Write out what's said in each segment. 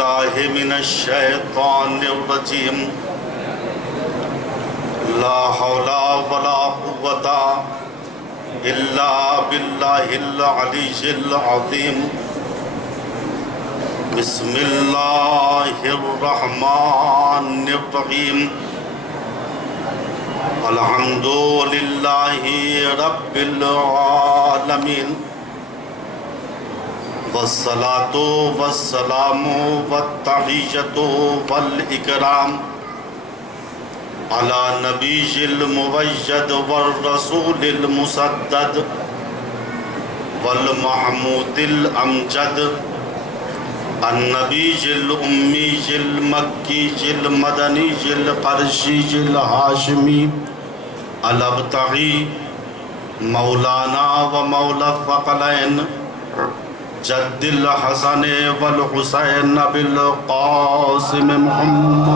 باللہ من الشیطان الرجیم لا حول ولا قوة الا باللہ العلی العظیم بسم اللہ الرحمن الرحیم الحمد للہ رب العالمین والصلاة والسلام والتحیۃ والاکرام علی نبی الممجد والرسول المسدد والمحمود الامجد النبی الامی المکی المدنی القرشی الہاشمی الابتغی مولانا و مولا الثقلین جد الحسن والحسین بالقاسم محمد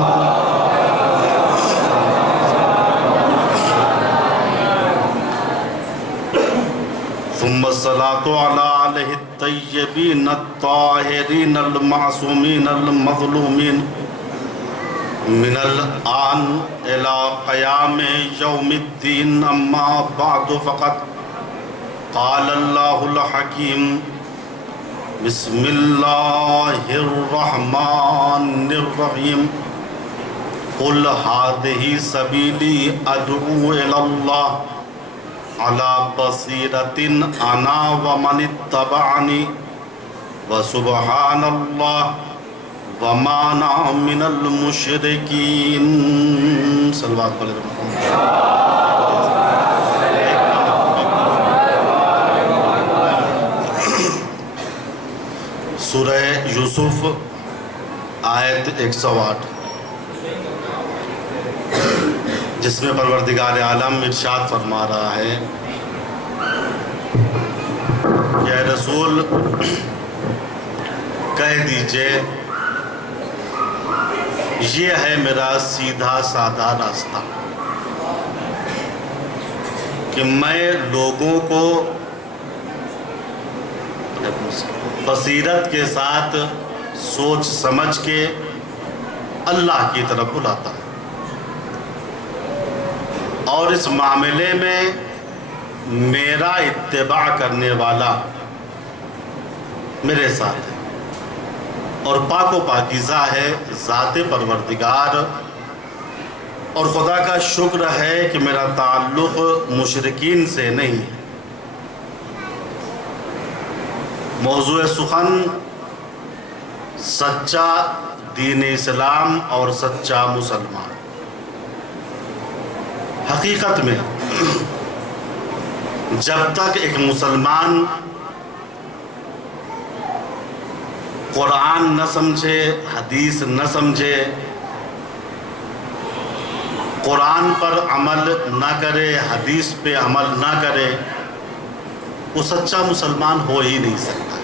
ثم الصلاة على آلہ الطیبین الطاہرین المعصومین المظلومین من الآن الى قیام یوم الدین اما بعد فقط قال اللہ الحکیم بسم اللہ الرحمن الرحیم قل هذه سبیلی ادعو الی اللہ علی بصیرۃ انا ومن اتبعنی وسبحان اللہ وما انا من المشرکین صلوات علیہ سورہ یوسف آیت 108 جس میں پروردگار عالم ارشاد فرما رہا ہے کہ اے رسول کہہ دیجئے یہ ہے میرا سیدھا سادہ راستہ کہ میں لوگوں کو بصیرت کے ساتھ سوچ سمجھ کے اللہ کی طرف بلاتا ہوں اور اس معاملے میں میرا اتباع کرنے والا میرے ساتھ ہے اور پاک و پاکیزہ ہے ذات پروردگار اور خدا کا شکر ہے کہ میرا تعلق مشرکین سے نہیں ہے۔ موضوع سخن سچا دین اسلام اور سچا مسلمان۔ حقیقت میں جب تک ایک مسلمان قرآن نہ سمجھے، حدیث نہ سمجھے، قرآن پر عمل نہ کرے، حدیث پہ عمل نہ کرے، وہ سچا مسلمان ہو ہی نہیں سکتا۔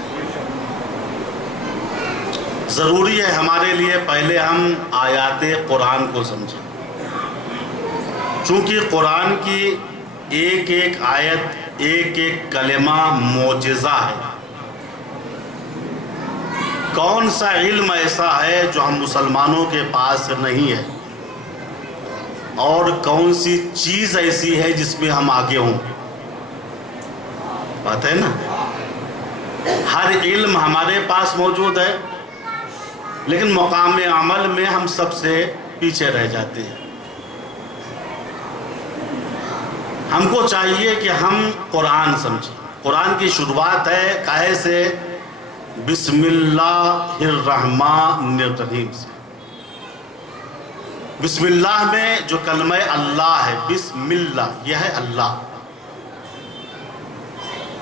ضروری ہے ہمارے لیے پہلے ہم آیات قرآن کو سمجھیں، چونکہ قرآن کی ایک ایک آیت، ایک ایک کلمہ معجزہ ہے۔ کون سا علم ایسا ہے جو ہم مسلمانوں کے پاس نہیں ہے، اور کون سی چیز ایسی ہے جس میں ہم آگے ہوں؟ بات ہے نا، ہر علم ہمارے پاس موجود ہے لیکن مقام عمل میں ہم سب سے پیچھے رہ جاتے ہیں۔ ہم کو چاہیے کہ ہم قرآن سمجھیں۔ قرآن کی شروعات ہے کہے سے بسم اللہ الرحمن الرحیم سے۔ بسم اللہ میں جو کلمہ اللہ ہے، بسم اللہ، یہ ہے اللہ۔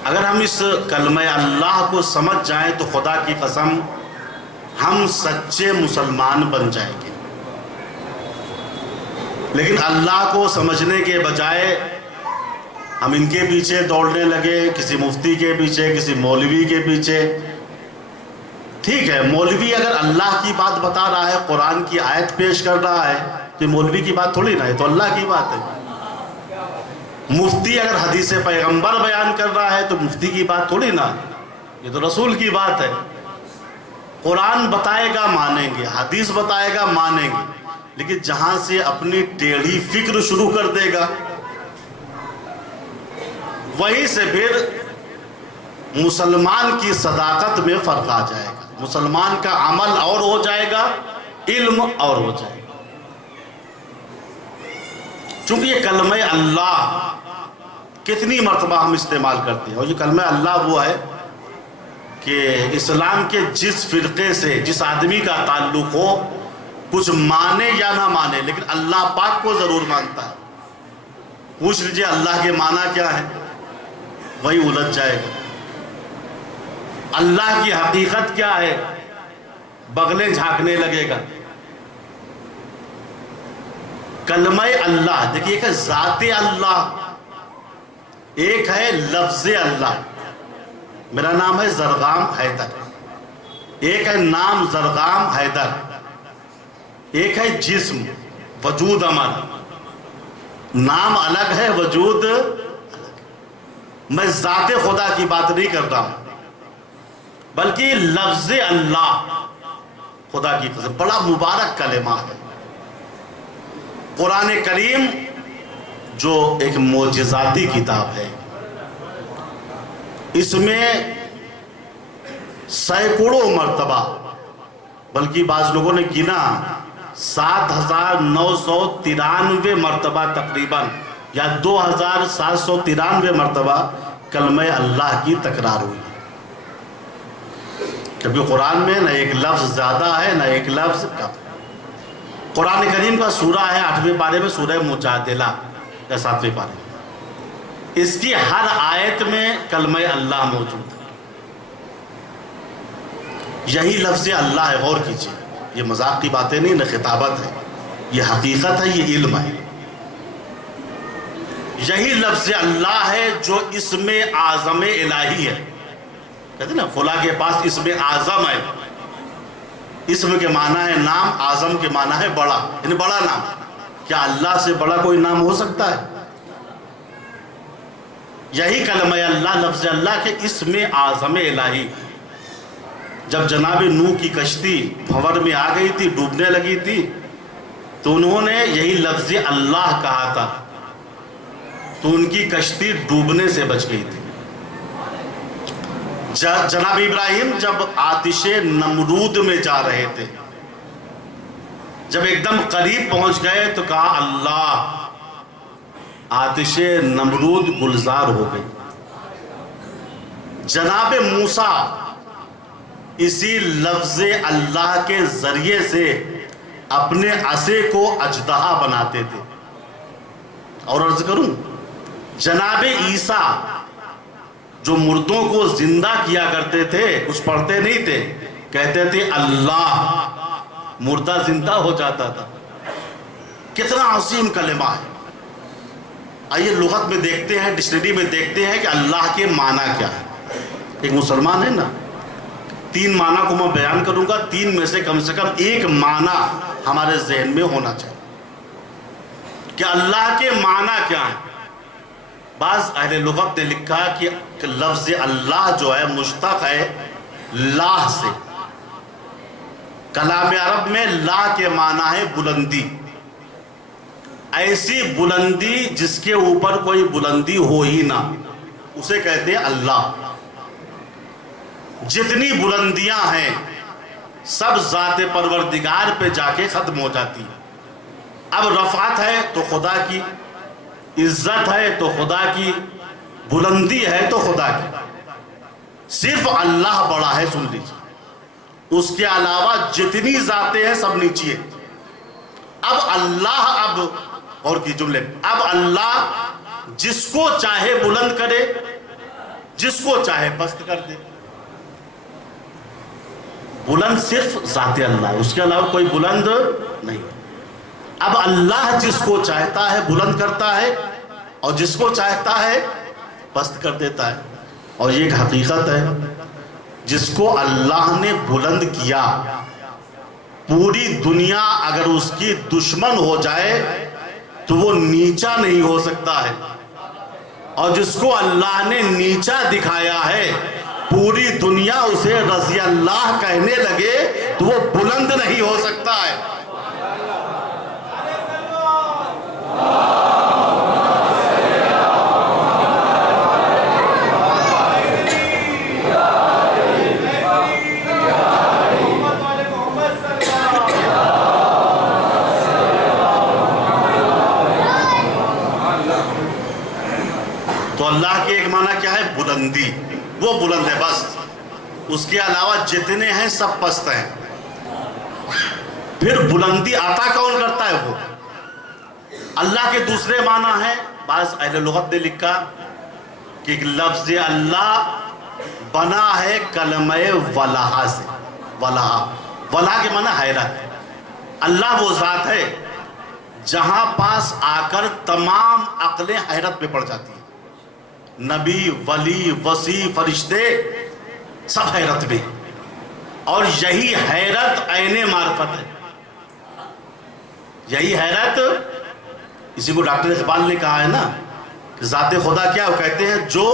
اگر ہم اس کلمہ اللہ کو سمجھ جائیں تو خدا کی قسم ہم سچے مسلمان بن جائیں گے۔ لیکن اللہ کو سمجھنے کے بجائے ہم ان کے پیچھے دوڑنے لگے، کسی مفتی کے پیچھے، کسی مولوی کے پیچھے۔ ٹھیک ہے، مولوی اگر اللہ کی بات بتا رہا ہے، قرآن کی آیت پیش کر رہا ہے، تو مولوی کی بات تھوڑی نہ ہے، تو اللہ کی بات ہے۔ مفتی اگر حدیث پیغمبر بیان کر رہا ہے تو مفتی کی بات تھوڑی نہ، یہ تو رسول کی بات ہے۔ قرآن بتائے گا مانیں گے، حدیث بتائے گا مانیں گے، لیکن جہاں سے اپنی ٹیڑھی فکر شروع کر دے گا وہیں سے پھر مسلمان کی صداقت میں فرق آ جائے گا، مسلمان کا عمل اور ہو جائے گا، علم اور ہو جائے گا۔ چونکہ یہ کلمہ اللہ کتنی مرتبہ ہم استعمال کرتے ہیں، اور یہ کلمہ اللہ وہ ہے کہ اسلام کے جس فرقے سے جس آدمی کا تعلق ہو، کچھ مانے یا نہ مانے لیکن اللہ پاک کو ضرور مانتا ہے۔ پوچھ لیجئے اللہ کے معنی کیا ہے، وہی الجھ جائے گا۔ اللہ کی حقیقت کیا ہے، بغلیں جھانکنے لگے گا۔ کلمہ اللہ دیکھیے، ایک ہے ذات اللہ، ایک ہے لفظ اللہ۔ میرا نام ہے زرغام حیدر، ایک ہے نام زرغام حیدر، ایک ہے جسم وجود عمل، نام الگ ہے وجود الگ۔ میں ذات خدا کی بات نہیں کر رہا ہوں بلکہ لفظ اللہ، خدا کی قسم بڑا مبارک کلمہ ہے۔ قرآن کریم جو ایک معجزاتی کتاب ہے، اس میں سینکڑوں مرتبہ، بلکہ بعض لوگوں نے گنا 7993 مرتبہ تقریباً، یا 2793 مرتبہ کلمہ اللہ کی تکرار ہوئی۔ کیونکہ قرآن میں نہ ایک لفظ زیادہ ہے نہ ایک لفظ کم۔ قرآن کریم کا سورہ ہے 8ویں پارے میں سورہ مجادلہ یا 7ویں پارے میں، اس کی ہر آیت میں کلمہ اللہ موجود ہے۔ یہی لفظ اللہ ہے، غور کیجئے، یہ مذاق کی باتیں نہیں، نہ خطابت ہے، یہ حقیقت ہے، یہ علم ہے۔ یہی لفظ اللہ ہے جو اسم اعظم الہی ہے۔ کہتے ہیں نا فلاں کے پاس اسم اعظم ہے، اسم کے معنی ہے نام، اعظم کے معنی ہے بڑا، یعنی بڑا نام۔ کیا اللہ سے بڑا کوئی نام ہو سکتا ہے؟ یہی کلمہ اللہ، لفظ اللہ کے اسم اعظم الہی۔ جب جناب نوح کی کشتی بھنور میں آ گئی تھی، ڈوبنے لگی تھی، تو انہوں نے یہی لفظ اللہ کہا تھا، تو ان کی کشتی ڈوبنے سے بچ گئی تھی۔ جناب ابراہیم جب آتش نمرود میں جا رہے تھے، جب ایک دم قریب پہنچ گئے تو کہا اللہ، آتش نمرود گلزار ہو گئی۔ جناب موسیٰ اسی لفظ اللہ کے ذریعے سے اپنے عصے کو اژدہا بناتے تھے۔ اور عرض کروں، جناب عیسیٰ جو مردوں کو زندہ کیا کرتے تھے، کچھ پڑھتے نہیں تھے، کہتے تھے اللہ، مردہ زندہ ہو جاتا تھا۔ کتنا عظیم کلمہ ہے۔ آئیے لغت میں دیکھتے ہیں، ڈکشنری میں دیکھتے ہیں کہ اللہ کے معنی کیا ہے۔ ایک مسلمان ہے نا، 3 معنی کو میں بیان کروں گا، 3 میں سے کم ایک معنی ہمارے ذہن میں ہونا چاہیے کہ اللہ کے معنی کیا ہے۔ بعض اہل لغت نے لکھا کہ لفظ اللہ جو ہے مشتق ہے لا سے۔ کلام عرب میں لا کے معنی ہے بلندی، ایسی بلندی جس کے اوپر کوئی بلندی ہو ہی نہ، اسے کہتے ہیں اللہ۔ جتنی بلندیاں ہیں سب ذات پروردگار پہ جا کے ختم ہو جاتی ہیں۔ اب رفعت ہے تو خدا کی، عزت ہے تو خدا کی، بلندی ہے تو خدا کی۔ صرف اللہ بڑا ہے، سن لیجیے، اس کے علاوہ جتنی ذاتیں ہیں سب نیچی ہیں۔ اب اللہ، اب اور کی جملے، اب اللہ جس کو چاہے بلند کرے، جس کو چاہے پست کر دے۔ بلند صرف ذات اللہ، اس کے علاوہ کوئی بلند نہیں۔ اب اللہ جس کو چاہتا ہے بلند کرتا ہے، اور جس کو چاہتا ہے پست کر دیتا ہے۔ اور یہ ایک حقیقت ہے، جس کو اللہ نے بلند کیا، پوری دنیا اگر اس کی دشمن ہو جائے تو وہ نیچا نہیں ہو سکتا ہے، اور جس کو اللہ نے نیچا دکھایا ہے پوری دنیا اسے رضی اللہ کہنے لگے تو وہ بلند نہیں ہو سکتا ہے. تو اللہ کے ایک معنی کیا ہے؟ بلندی. وہ بلند ہے بس، اس کے علاوہ جتنے ہیں سب پست ہیں. پھر بلندی عطا کون کرتا ہے؟ وہ اللہ کے دوسرے معنی ہے. بعض اہل لغت نے لکھا کہ ایک لفظ اللہ بنا ہے کلمہ ولہا سے. ولہا کے معنی حیرت. اللہ وہ ذات ہے جہاں پاس آ کر تمام عقلیں حیرت میں پڑ جاتی ہیں. نبی، ولی، وصی، فرشتے سب حیرت میں. اور یہی حیرت عین معرفت ہے. یہی حیرت، اسی کو ڈاکٹر اقبال نے کہا ہے نا کہ ذات خدا کیا؟ وہ کہتے ہیں جو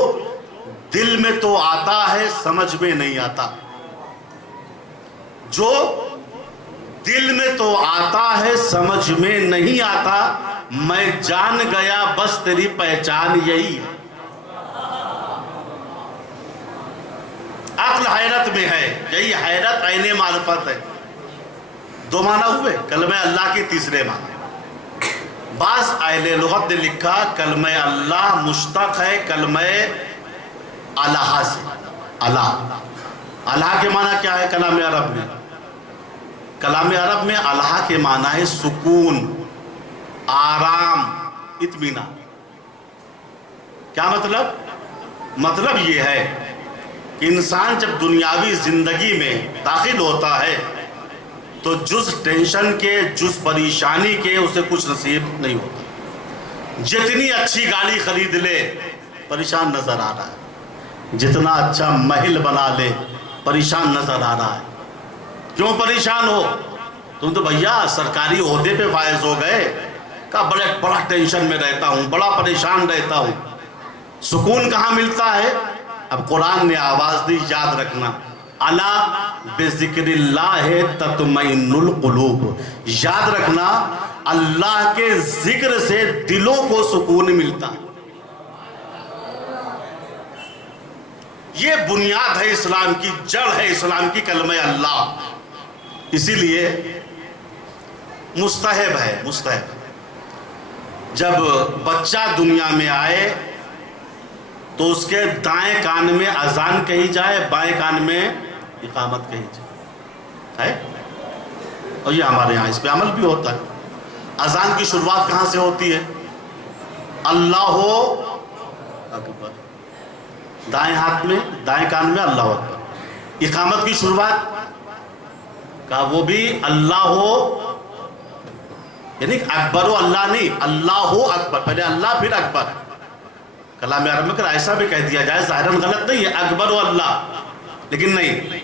دل میں تو آتا ہے سمجھ میں نہیں آتا. جو دل میں تو آتا ہے سمجھ میں نہیں آتا، میں جان گیا بس تیری پہچان یہی ہے. عقل حیرت میں ہے، یہی حیرت عین معرفت ہے. دو معنی ہوئے کلمہ اللہ کے تیسرے معنی. بعض اہل لغت نے لکھا کلمہ اللہ مشتق ہے کلمہ الہ سے. الہ کے معنی کیا ہے کلام عرب میں؟ کلام عرب میں الہ کے معنی ہے سکون، آرام، اطمینان. کیا مطلب؟ مطلب یہ ہے کہ انسان جب دنیاوی زندگی میں داخل ہوتا ہے تو جز ٹینشن کے، جز پریشانی کے اسے کچھ نصیب نہیں ہوتا. جتنی اچھی گاڑی خرید لے پریشان نظر آ رہا ہے، جتنا اچھا محل بنا لے پریشان نظر آ رہا ہے. کیوں پریشان ہو؟ تم تو بھیا سرکاری عہدے پہ فائز ہو گئے. کہا بڑا ٹینشن میں رہتا ہوں، بڑا پریشان رہتا ہوں. سکون کہاں ملتا ہے؟ اب قرآن نے آواز دی، یاد رکھنا، الا بذکر اللہ تطمئن القلوب. یاد رکھنا اللہ کے ذکر سے دلوں کو سکون ملتا. یہ بنیاد ہے اسلام کی، جڑ ہے اسلام کی کلمہ اللہ. اسی لیے مستحب ہے، جب بچہ دنیا میں آئے تو اس کے دائیں کان میں اذان کہی جائے، بائیں کان میں اقامت کہی جائے. اور یہ ہمارے یہاں اس پہ عمل بھی ہوتا ہے. اذان کی شروعات کہاں سے ہوتی ہے؟ اللہ اکبر، دائیں ہاتھ میں، دائیں کان میں اللہ اکبر. اقامت کی شروعات کہا وہ بھی اللہ یعنی اکبر و اللہ نہیں، اللہ اکبر، پہلے اللہ پھر اکبر. کلام عرب میں ایسا بھی کہہ دیا جائے ظاہراً غلط نہیں ہے، اکبر و اللہ، لیکن نہیں،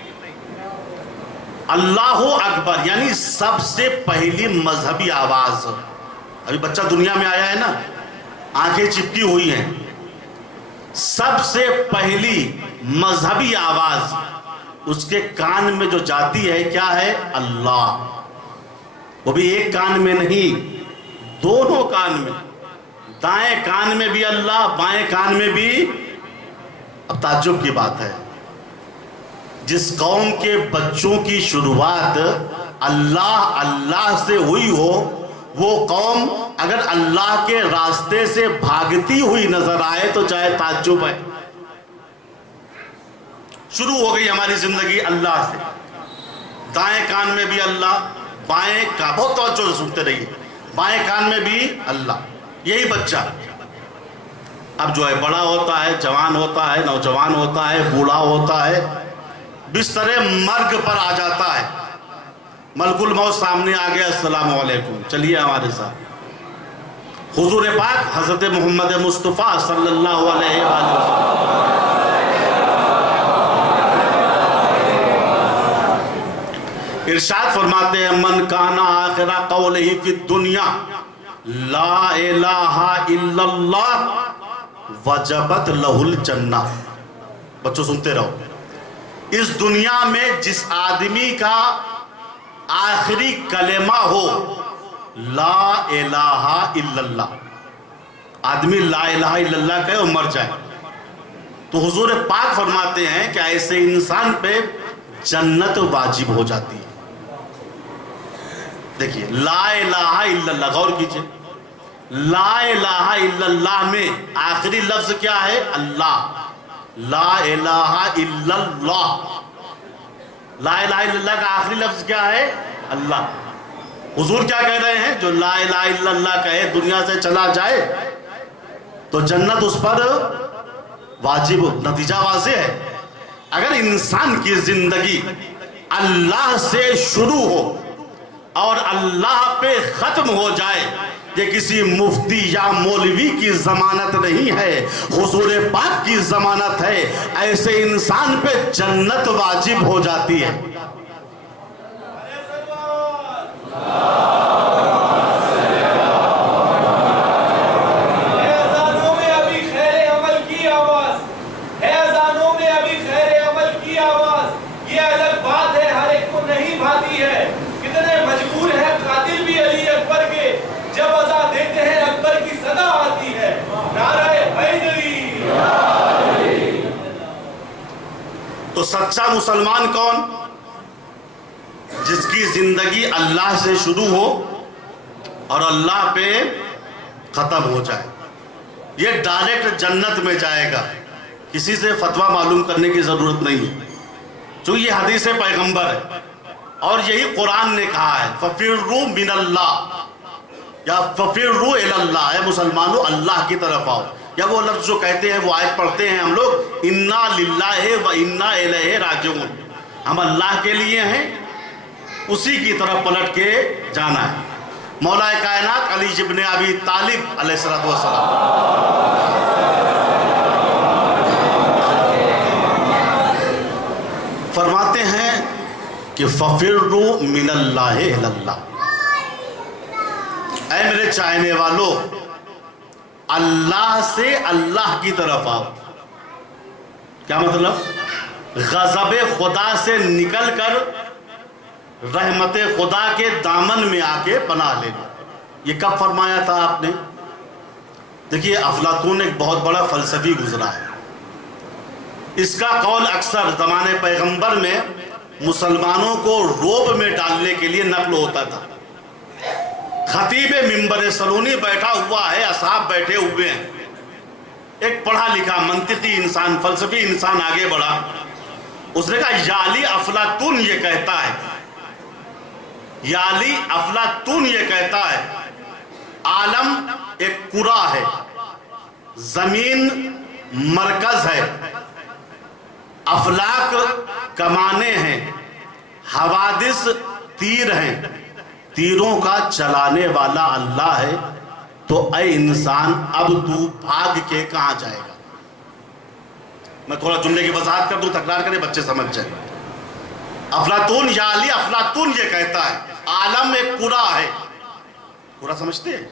اللہ اکبر یعنی سب سے پہلی مذہبی آواز. ابھی بچہ دنیا میں آیا ہے نا، آنکھیں چپکی ہوئی ہیں، سب سے پہلی مذہبی آواز اس کے کان میں جو جاتی ہے کیا ہے؟ اللہ. وہ بھی ایک کان میں نہیں، دونوں کان میں، دائیں کان میں بھی اللہ، بائیں کان میں بھی. اب تعجب کی بات ہے، جس قوم کے بچوں کی شروعات اللہ سے ہوئی ہو، وہ قوم اگر اللہ کے راستے سے بھاگتی ہوئی نظر آئے تو چاہے تعجب ہے. شروع ہو گئی ہماری زندگی اللہ سے، دائیں کان میں بھی اللہ، بائیں کا بہت توجہ سے سنتے رہیے، بائیں کان میں بھی اللہ. یہی بچہ اب جو ہے بڑا ہوتا ہے، جوان ہوتا ہے، نوجوان ہوتا ہے، بوڑھا ہوتا ہے، بستر مرگ پر آ جاتا ہے، ملک الموت سامنے آ گیا، السلام علیکم، چلیے ہمارے ساتھ. حضور پاک حضرت محمد مصطفیٰ صلی اللہ علیہ وسلم ارشاد فرماتے ہیں، من کانا آخر قولہ فی الدنیا لا الہ الا اللہ وجبت لہ الجنہ. بچوں سنتے رہو، اس دنیا میں جس آدمی کا آخری کلمہ ہو لا الہ الا اللہ، آدمی لا الہ الا اللہ کہے اور مر جائے، تو حضور پاک فرماتے ہیں کہ ایسے انسان پہ جنت واجب ہو جاتی ہے۔ دیکھیے لا الہ الا اللہ، غور کیجئے، لا الہ الا اللہ میں آخری لفظ کیا ہے؟ اللہ، لا الہ الا اللہ، لا الہ الا اللہ کا آخری لفظ کیا ہے؟ اللہ۔ حضور کیا کہہ رہے ہیں؟ جو لا الہ الا اللہ کہے دنیا سے چلا جائے تو جنت اس پر واجب، نتیجہ واضح ہے۔ اگر انسان کی زندگی اللہ سے شروع ہو اور اللہ پہ ختم ہو جائے، یہ کسی مفتی یا مولوی کی ضمانت نہیں ہے، حضور پاک کی ضمانت ہے، ایسے انسان پہ جنت واجب ہو جاتی ہے۔ تو سچا مسلمان کون؟ جس کی زندگی اللہ سے شروع ہو اور اللہ پہ ختم ہو جائے، یہ ڈائریکٹ جنت میں جائے گا، کسی سے فتویٰ معلوم کرنے کی ضرورت نہیں ہے، چونکہ یہ حدیث پیغمبر ہے اور یہی قرآن نے کہا ہے فَفِرُّوا مِنَ اللَّهِ یا فَفِرُّوا إِلَى اللَّهِ، اے مسلمانوں اللہ کی طرف آؤ، یا وہ لفظ جو کہتے ہیں وہ آیت پڑھتے ہیں ہم لوگ اِنَّا لِلَّهِ وَإِنَّا إِلَيْهِ رَاجِعُونَ، ہم اللہ کے لیے ہیں، اسی کی طرف پلٹ کے جانا ہے۔ مولا کائنات علی ابن ابی طالب علیہ السلام فرماتے ہیں کہ فَفِرُّوا مِنَ اللَّهِ إِلَى اللَّهِ، اے میرے چاہنے والوں اللہ سے اللہ کی طرف آؤ۔ کیا مطلب؟ غضب خدا سے نکل کر رحمت خدا کے دامن میں آ کے پناہ لینا۔ یہ کب فرمایا تھا آپ نے؟ دیکھیے افلاطون ایک بہت بڑا فلسفی گزرا ہے، اس کا قول اکثر زمانے پیغمبر میں مسلمانوں کو روب میں ڈالنے کے لیے نقل ہوتا تھا۔ خطیب ممبر سلونی بیٹھا ہوا ہے، اصحاب بیٹھے ہوئے ہیں، ایک پڑھا لکھا منطقی انسان، فلسفی انسان آگے بڑھا، اس نے کہا یالی افلاطون یہ کہتا ہے، یالی افلاطون یہ کہتا ہے عالم ایک کرہ ہے، زمین مرکز ہے، افلاک کمانے ہیں، حوادث تیر ہیں، تیروں کا چلانے والا اللہ ہے، تو اے انسان اب تو بھاگ کے کہاں جائے گا؟ میں تھوڑا جملے کی وضاحت کر دوں، تکرار کریں بچے سمجھ جائیں۔ افلاطون یا علی افلاطون یہ کہتا ہے عالم ایک کرہ ہے، کرہ سمجھتے ہیں؟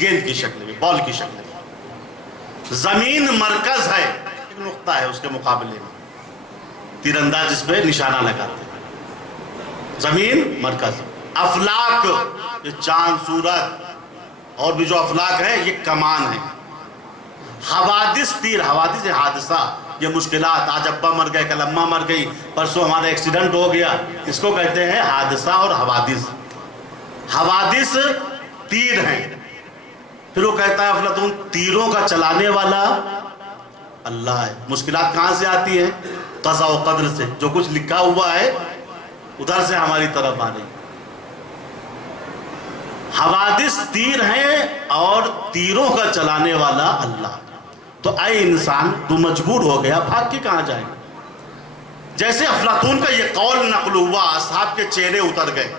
گیند کی شکل میں، بال کی شکل میں، زمین مرکز ہے، ایک نقطہ ہے اس کے مقابلے میں، تیر انداز اس پہ نشانہ لگاتے ہیں، زمین مرکز، افلاک یہ چاند سورج اور بھی جو افلاک ہیں یہ کمان ہیں، حوادث تیر، حوادث یہ حادثہ، یہ مشکلات، آج ابا مر گئے، کل اماں مر گئی، پرسوں ہمارا ایکسیڈنٹ ہو گیا، اس کو کہتے ہیں حادثہ اور حوادث۔ حوادث تیر ہیں، پھر وہ کہتا ہے افلاطون تیروں کا چلانے والا اللہ ہے۔ مشکلات کہاں سے آتی ہیں؟ قضا و قدر سے، جو کچھ لکھا ہوا ہے ادھر سے ہماری طرف آ رہی۔ حوادث تیر ہیں اور تیروں کا چلانے والا اللہ، تو اے انسان تو مجبور ہو گیا، بھاگ کے کہاں جائے؟ جیسے افلاطون کا یہ قول نقل ہوا، اصحاب کے چہرے اتر گئے،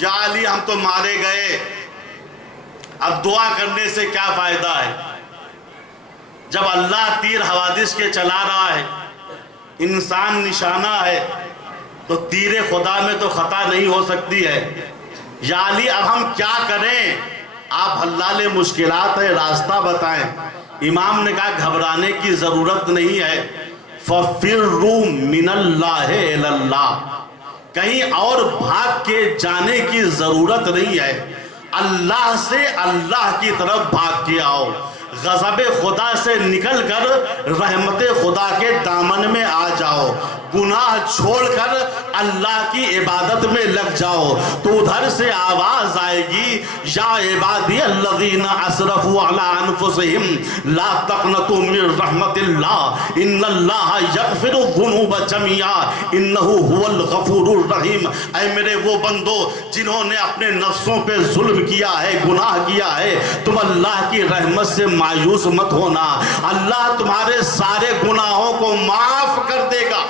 یا علی ہم تو مارے گئے، اب دعا کرنے سے کیا فائدہ ہے؟ جب اللہ تیر حوادث کے چلا رہا ہے، انسان نشانہ ہے، تو تیر خدا میں تو خطا نہیں ہو سکتی ہے، یا علی اب ہم کیا کریں؟ آپ حلال مشکلات ہے، راستہ بتائیں۔ امام نے کہا گھبرانے کی ضرورت نہیں ہے، فَفِرُّوا مِنَ اللَّهِ إِلَى اللَّهِ، کہیں اور بھاگ کے جانے کی ضرورت نہیں ہے، اللہ سے اللہ کی طرف بھاگ کے آؤ، غضب خدا سے نکل کر رحمت خدا کے دامن میں آ جاؤ، گناہ چھوڑ کر اللہ کی عبادت میں لگ جاؤ، تو ادھر سے آواز آئے گی یا عبادی الذین اسرفوا علی انفسہم لا تقنطوا من رحمت اللہ ان اللہ یغفر الذنوب جميعا انہ هو الغفور الرحیم۔ اے میرے وہ بندو جنہوں نے اپنے نفسوں پہ ظلم کیا ہے، گناہ کیا ہے، تم اللہ کی رحمت سے مایوس مت ہونا، اللہ تمہارے سارے گناہوں کو معاف کر دے گا۔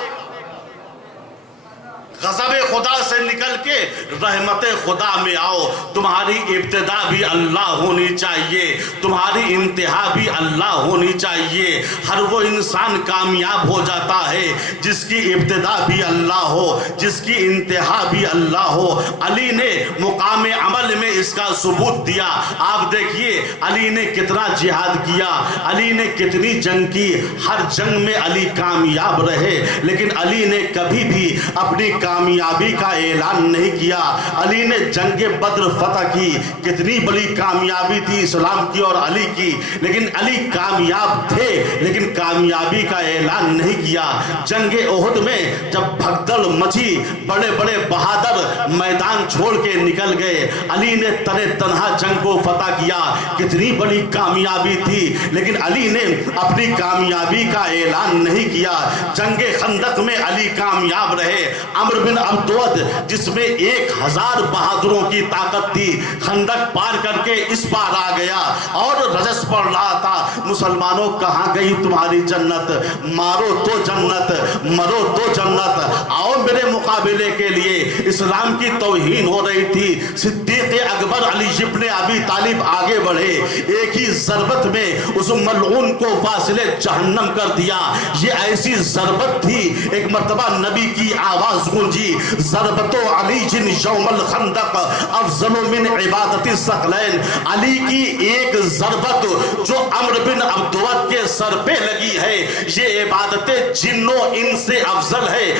غضب خدا سے نکل کے رحمت خدا میں آؤ، تمہاری ابتدا بھی اللہ ہونی چاہیے، تمہاری انتہا بھی اللہ ہونی چاہیے۔ ہر وہ انسان کامیاب ہو جاتا ہے جس کی ابتدا بھی اللہ ہو، جس کی انتہا بھی اللہ ہو۔ علی نے مقام عمل میں اس کا ثبوت دیا۔ آپ دیکھیے علی نے کتنا جہاد کیا، علی نے کتنی جنگ کی، ہر جنگ میں علی کامیاب رہے، لیکن علی نے کبھی بھی اپنی کامیابی کا اعلان نہیں کیا۔ علی نے جنگ بدر فتح کی، کتنی بڑی کامیابی تھی اسلام کی اور علی کی، لیکن علی کامیاب تھے لیکن کامیابی کا اعلان نہیں کیا۔ جنگ احد میں جب بھگدڑ مچی، بڑے بڑے بہادر میدان چھوڑ کے نکل گئے، علی نے تنے تنہا جنگ کو فتح کیا، کتنی بڑی کامیابی تھی، لیکن علی نے اپنی کامیابی کا اعلان نہیں کیا۔ جنگ خندق میں علی کامیاب رہے۔ عمرو بن عبدود جس میں 1000 بہادروں کی طاقت تھی، خندق پار کر کے اس پار آ گیا اور رجس پڑ رہا تھا، مسلمانوں کہاں گئی تمہاری جنت، مارو تو جنت، مرو تو جنت، آؤ میرے مقابلے کے لیے۔ اسلام کی توہین ہو رہی تھی، صدیق اکبر علی ابن ابی طالب آگے بڑھے، ایک ہی ضربت میں اس ملعون کو واصل جہنم کر دیا۔ یہ ایسی ضربت تھی، ایک مرتبہ نبی کی آواز گونجی، ضربت علی جن یوم الخندق افضل من عبادت الثقلین۔ علی کی ایک ضربت جو عمرو بن عبدود کے سر پہ لگی ہے، یہ عبادت جنوں ان سے افضل ہے۔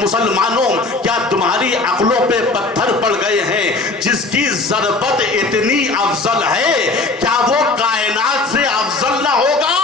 مسلمانوں کیا تمہاری عقلوں پہ پتھر پڑ گئے ہیں؟ جس کی ضربت اتنی افضل ہے کیا وہ کائنات سے افضل نہ ہوگا؟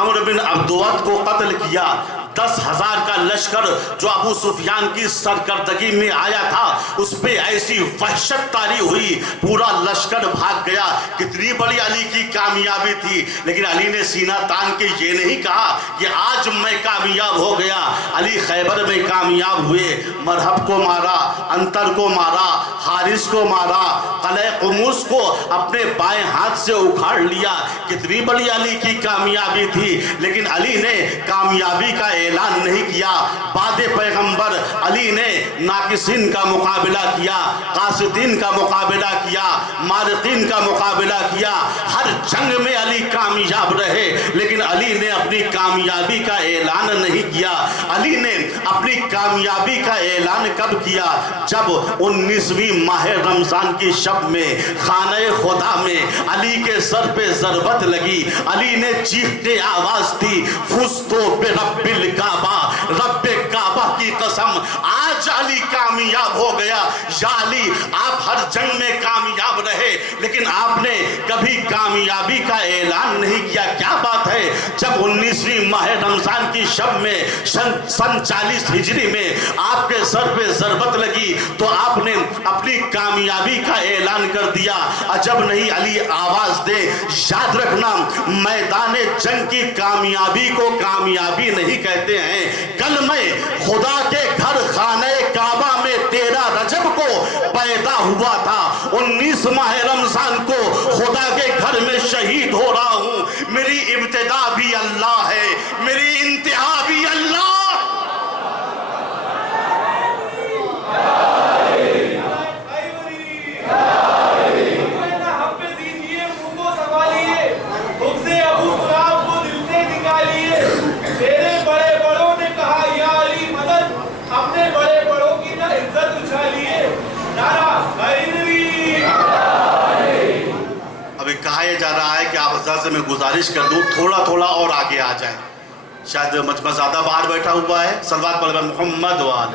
عمرو بن عبدود کو قتل کیا۔ 10,000 کا لشکر جو ابو سفیان کی سرکردگی میں آیا تھا، اس پہ ایسی وحشت طاری ہوئی، پورا لشکر بھاگ گیا۔ کتنی بڑی علی کی کامیابی تھی، لیکن علی نے سینہ تان کے یہ نہیں کہا کہ آج میں کامیاب ہو گیا۔ علی خیبر میں کامیاب ہوئے، مرحب کو مارا، انتر کو مارا، حارث کو مارا، قلعہ قموس کو اپنے بائیں ہاتھ سے اکھاڑ لیا۔ کتنی بڑی علی کی کامیابی تھی، لیکن علی نے کامیابی کا اعلان نہیں کیا۔ بعد پیغمبر علی نے ناقصین کا مقابلہ کیا، قاسدین کا مقابلہ کیا، مارقین کا مقابلہ کیا۔ ہر جنگ میں علی کامیاب رہے، لیکن علی نے اپنی کامیابی کا اعلان نہیں کیا۔ علی نے اپنی کامیابی کا اعلان کب کیا؟ جب 19ویں ماہ رمضان کی شب میں خانہ خدا میں علی کے سر پہ ضربت لگی۔ علی نے چیختے آواز دی، فزتو برب الکعبہ، رب کعبہ کی قسم آج علی کامیاب ہو گیا۔ یا علی آپ ہر جنگ میں کامیاب رہے، لیکن آپ نے کبھی کامیابی کا اعلان نہیں کیا۔ کیا بات ہے؟ جب 19ویں ماہ رمضان کی شب میں سن 40 ہجری میں آپ کے سر پہ ضربت لگی تو آپ نے اپنی کامیابی کا اعلان کر دیا۔ دیا عجب نہیں علی آواز دے. یاد رکھنا میدان جنگ کی کامیابی کو کامیابی نہیں کہتے ہیں. کلمہ خدا کے گھر خانہ کعبہ میں 13 رجب کو پیدا ہوا تھا. 19 ماہ رمضان کو خدا کے گھر میں شہید ہو رہا ہوں. میری ابتدا بھی اللہ ہے, میری انتہا بھی اللہ. ابھی کہا یہ جا رہا ہے کہ آپ حضرت سے میں گزارش کر دوں تھوڑا تھوڑا اور آگے آ جائیں. شاید مجمع زیادہ باہر بیٹھا ہوا ہے. صلوات پڑھ محمد و آل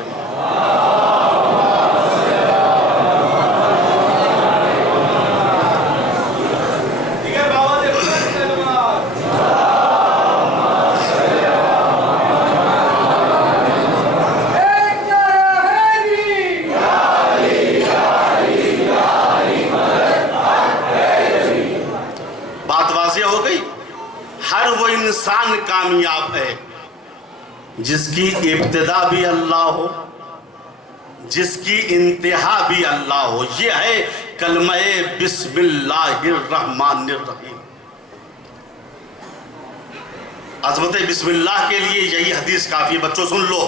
انسان کامیاب ہے جس کی ابتدا بھی اللہ ہو, جس کی انتہا بھی اللہ ہو. یہ ہے کلمہ بسم اللہ الرحمن الرحیم. عظمت بسم اللہ کے لیے یہی حدیث کافی. بچوں سن لو.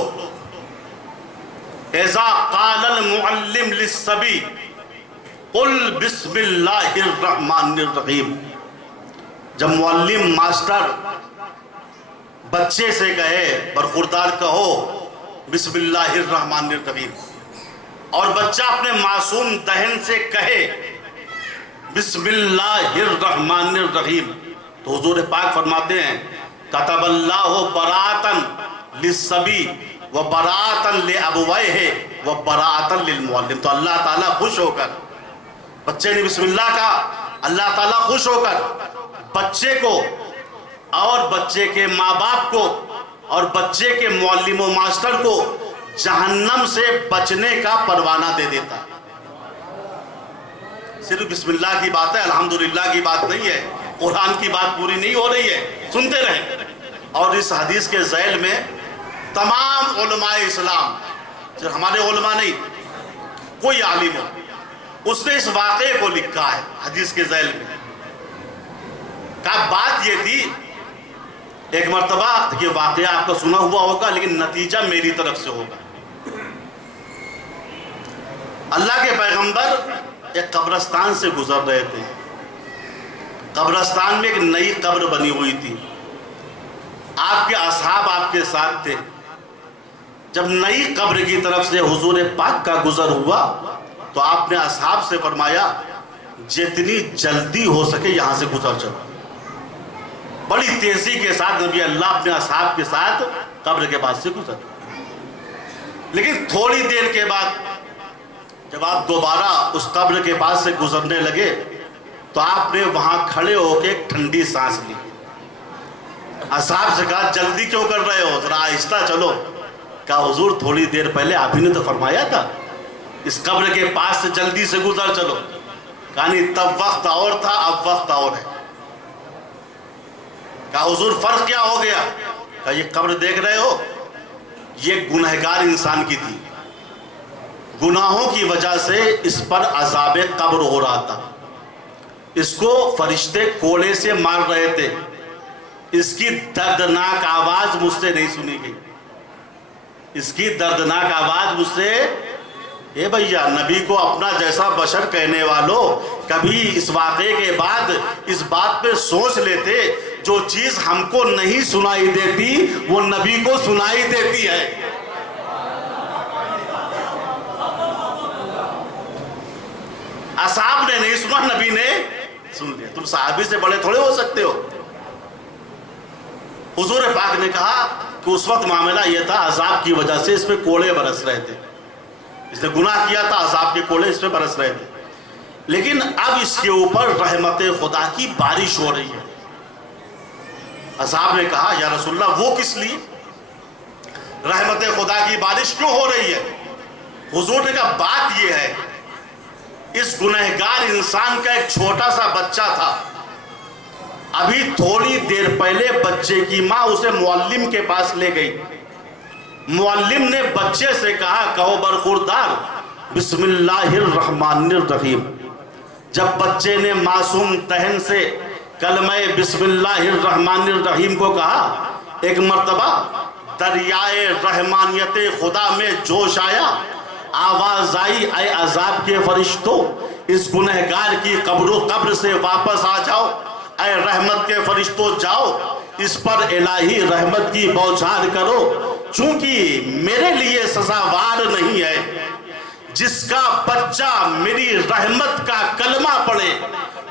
اذا قال المعلم للصبی قل بسم اللہ الرحمن الرحیم. جب معلم ماسٹر بچے سے کہے برخوردار کہو بسم اللہ الرحمن الرحیم, اور بچہ اپنے معصوم دہن سے کہے بسم اللہ الرحمن الرحیم, تو حضور پاک فرماتے ہیں کتب اللہ براءۃ للصبی و براءۃ لابویہ و براءۃ للمعلم. تو اللہ تعالیٰ خوش ہو کر, بچے نے بسم اللہ کہا, اللہ تعالیٰ خوش ہو کر بچے کو اور بچے کے ماں باپ کو اور بچے کے معلم و ماسٹر کو جہنم سے بچنے کا پروانہ دے دیتا. صرف بسم اللہ کی بات ہے, الحمدللہ کی بات نہیں ہے, قرآن کی بات پوری نہیں ہو رہی ہے, سنتے رہیں. اور اس حدیث کے ذیل میں تمام علماء اسلام, صرف ہمارے علماء نہیں, کوئی عالم ہو, اس نے اس واقعے کو لکھا ہے حدیث کے ذیل میں. کہا بات یہ تھی, ایک مرتبہ دیکھیے واقعہ آپ کا سنا ہوا ہوگا لیکن نتیجہ میری طرف سے ہوگا. اللہ کے پیغمبر ایک قبرستان سے گزر رہے تھے. قبرستان میں ایک نئی قبر بنی ہوئی تھی. آپ کے اصحاب آپ کے ساتھ تھے. جب نئی قبر کی طرف سے حضور پاک کا گزر ہوا تو آپ نے اصحاب سے فرمایا جتنی جلدی ہو سکے یہاں سے گزر چلو. بڑی تیزی کے ساتھ نبی اللہ اپنے اصحاب کے ساتھ قبر کے پاس سے گزر. لیکن تھوڑی دیر کے بعد جب آپ دوبارہ اس قبر کے پاس سے گزرنے لگے تو آپ نے وہاں کھڑے ہو کے ٹھنڈی سانس لی. اصحاب سے کہا جلدی کیوں کر رہے ہو, ذرا آہستہ چلو. کہا حضور تھوڑی دیر پہلے آپ ہی نے تو فرمایا تھا اس قبر کے پاس سے جلدی سے گزر چلو. کہا نہیں, تب وقت اور تھا, اب وقت اور ہے. کہا حضور فرق کیا ہو گیا؟ کہا یہ قبر دیکھ رہے ہو, یہ گنہگار انسان کی تھی. گناہوں کی وجہ سے اس پر عذاب قبر ہو رہا تھا. اس کو فرشتے کوڑے سے مار رہے تھے. اس کی دردناک آواز مجھ سے نہیں سنی گئی. اس کی دردناک آواز مجھ سے, اے بھیا نبی کو اپنا جیسا بشر کہنے والوں, کبھی اس واقعے کے بعد اس بات پہ سوچ لیتے جو چیز ہم کو نہیں سنائی دیتی وہ نبی کو سنائی دیتی ہے. اصحاب نے نہیں سنا, نبی نے سن لیا. تم صحابی سے بڑے تھوڑے ہو سکتے ہو. حضور پاک نے کہا کہ اس وقت معاملہ یہ تھا عذاب کی وجہ سے اس پہ کوڑے برس رہے تھے. اس نے گناہ کیا تھا, عذاب کے کوڑے اس پہ برس رہے تھے. لیکن اب اس کے اوپر رحمت خدا کی بارش ہو رہی ہے. اصحاب نے کہا یا رسول اللہ وہ کس لیے, رحمت خدا کی بارش کیوں ہو رہی ہے؟ حضور نے کہا بات یہ ہے اس اس گنہگار انسان کا ایک چھوٹا سا بچہ تھا. ابھی تھوڑی دیر پہلے بچے کی ماں اسے معلم کے پاس لے گئی. معلم نے بچے سے کہا کہو برخوردار بسم اللہ الرحمن الرحیم. جب بچے نے معصوم تہن سے کلمہ بسم اللہ الرحمن الرحیم کو کہا، ایک مرتبہ دریائے رحمانیت خدا میں جوش آیا. آواز آئی اے عذاب کے فرشتوں، اس گنہگار کی قبر سے واپس آ جاؤ. اے رحمت کے فرشتوں جاؤ، اس پر الہی رحمت کی بوچھار کرو، چونکہ میرے لیے سزاوار نہیں ہے جس کا بچہ میری رحمت کا کلمہ پڑھے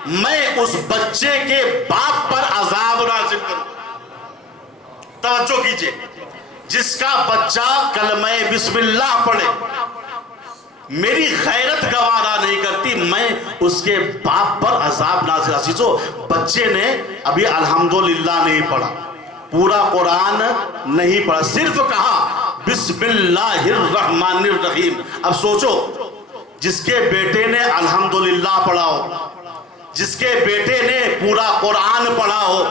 میں اس بچے کے باپ پر عذاب نازل کروں. توجہ کیجئے، جس کا بچہ کلمہ بسم اللہ پڑھے میری غیرت گوارا نہیں کرتی، میں اس کے باپ پر عذاب نازل. عزیزو، بچے نے ابھی الحمدللہ نہیں پڑھا، پورا قرآن نہیں پڑھا، صرف کہا بسم اللہ الرحمن الرحیم. اب سوچو، جس کے بیٹے نے الحمدللہ پڑھا ہو، جس کے بیٹے نے پورا قرآن پڑھا ہو،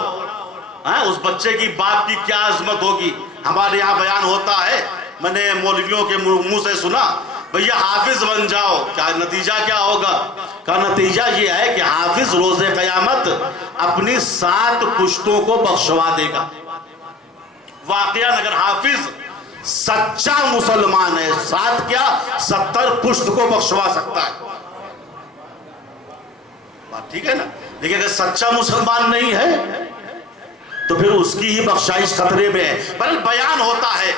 اس بچے کی باپ کی کیا عظمت ہوگی. ہمارے یہاں بیان ہوتا ہے، میں نے مولویوں کے منہ سے سنا، بھئی حافظ بن جاؤ. کیا نتیجہ کیا ہوگا؟ کا نتیجہ یہ ہے کہ حافظ روز قیامت اپنی 7 پشتوں کو بخشوا دے گا. واقعہ اگر حافظ سچا مسلمان ہے، 7 کیا 70 پشت کو بخشوا سکتا ہے. بات ٹھیک ہے نا؟ لیکن اگر سچا مسلمان نہیں ہے تو پھر اس کی ہی بخشائش خطرے میں ہے. بل بیان ہوتا ہے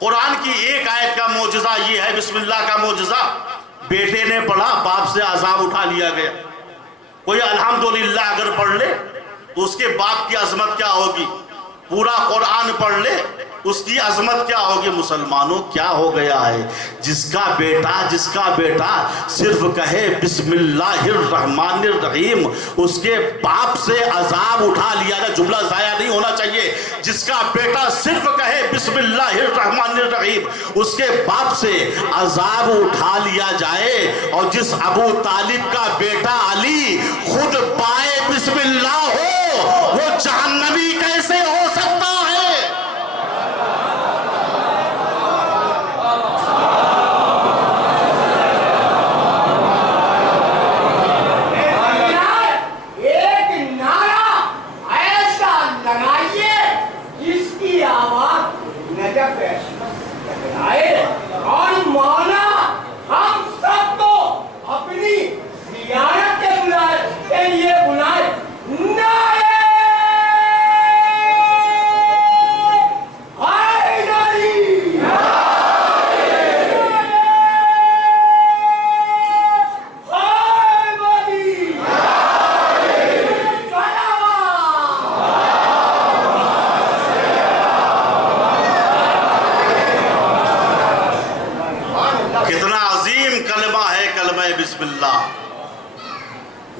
قرآن کی ایک آیت کا معجزہ یہ ہے، بسم اللہ کا معجزہ، بیٹے نے پڑھا، باپ سے عذاب اٹھا لیا گیا. کوئی الحمدللہ اگر پڑھ لے تو اس کے باپ کی عظمت کیا ہوگی، پورا قرآن پڑھ لے اس کی عظمت کیا ہوگی. مسلمانوں، کیا ہو گیا ہے، جس کا بیٹا صرف کہے بسم اللہ الرحمن الرحیم اس کے باپ سے عذاب اٹھا لیا گیا. جملہ ضائع نہیں ہونا چاہیے. جس کا بیٹا صرف کہے بسم اللہ الرحمن الرحیم اس کے باپ سے عذاب اٹھا لیا جائے. اور جس ابو طالب کا بیٹا علی خود پائے بسم اللہ ہو، وہ جہنمی کیسے ہو سکتا ہے؟ اور مولا ہم سب کو اپنی زیارت کے لیے بلائے.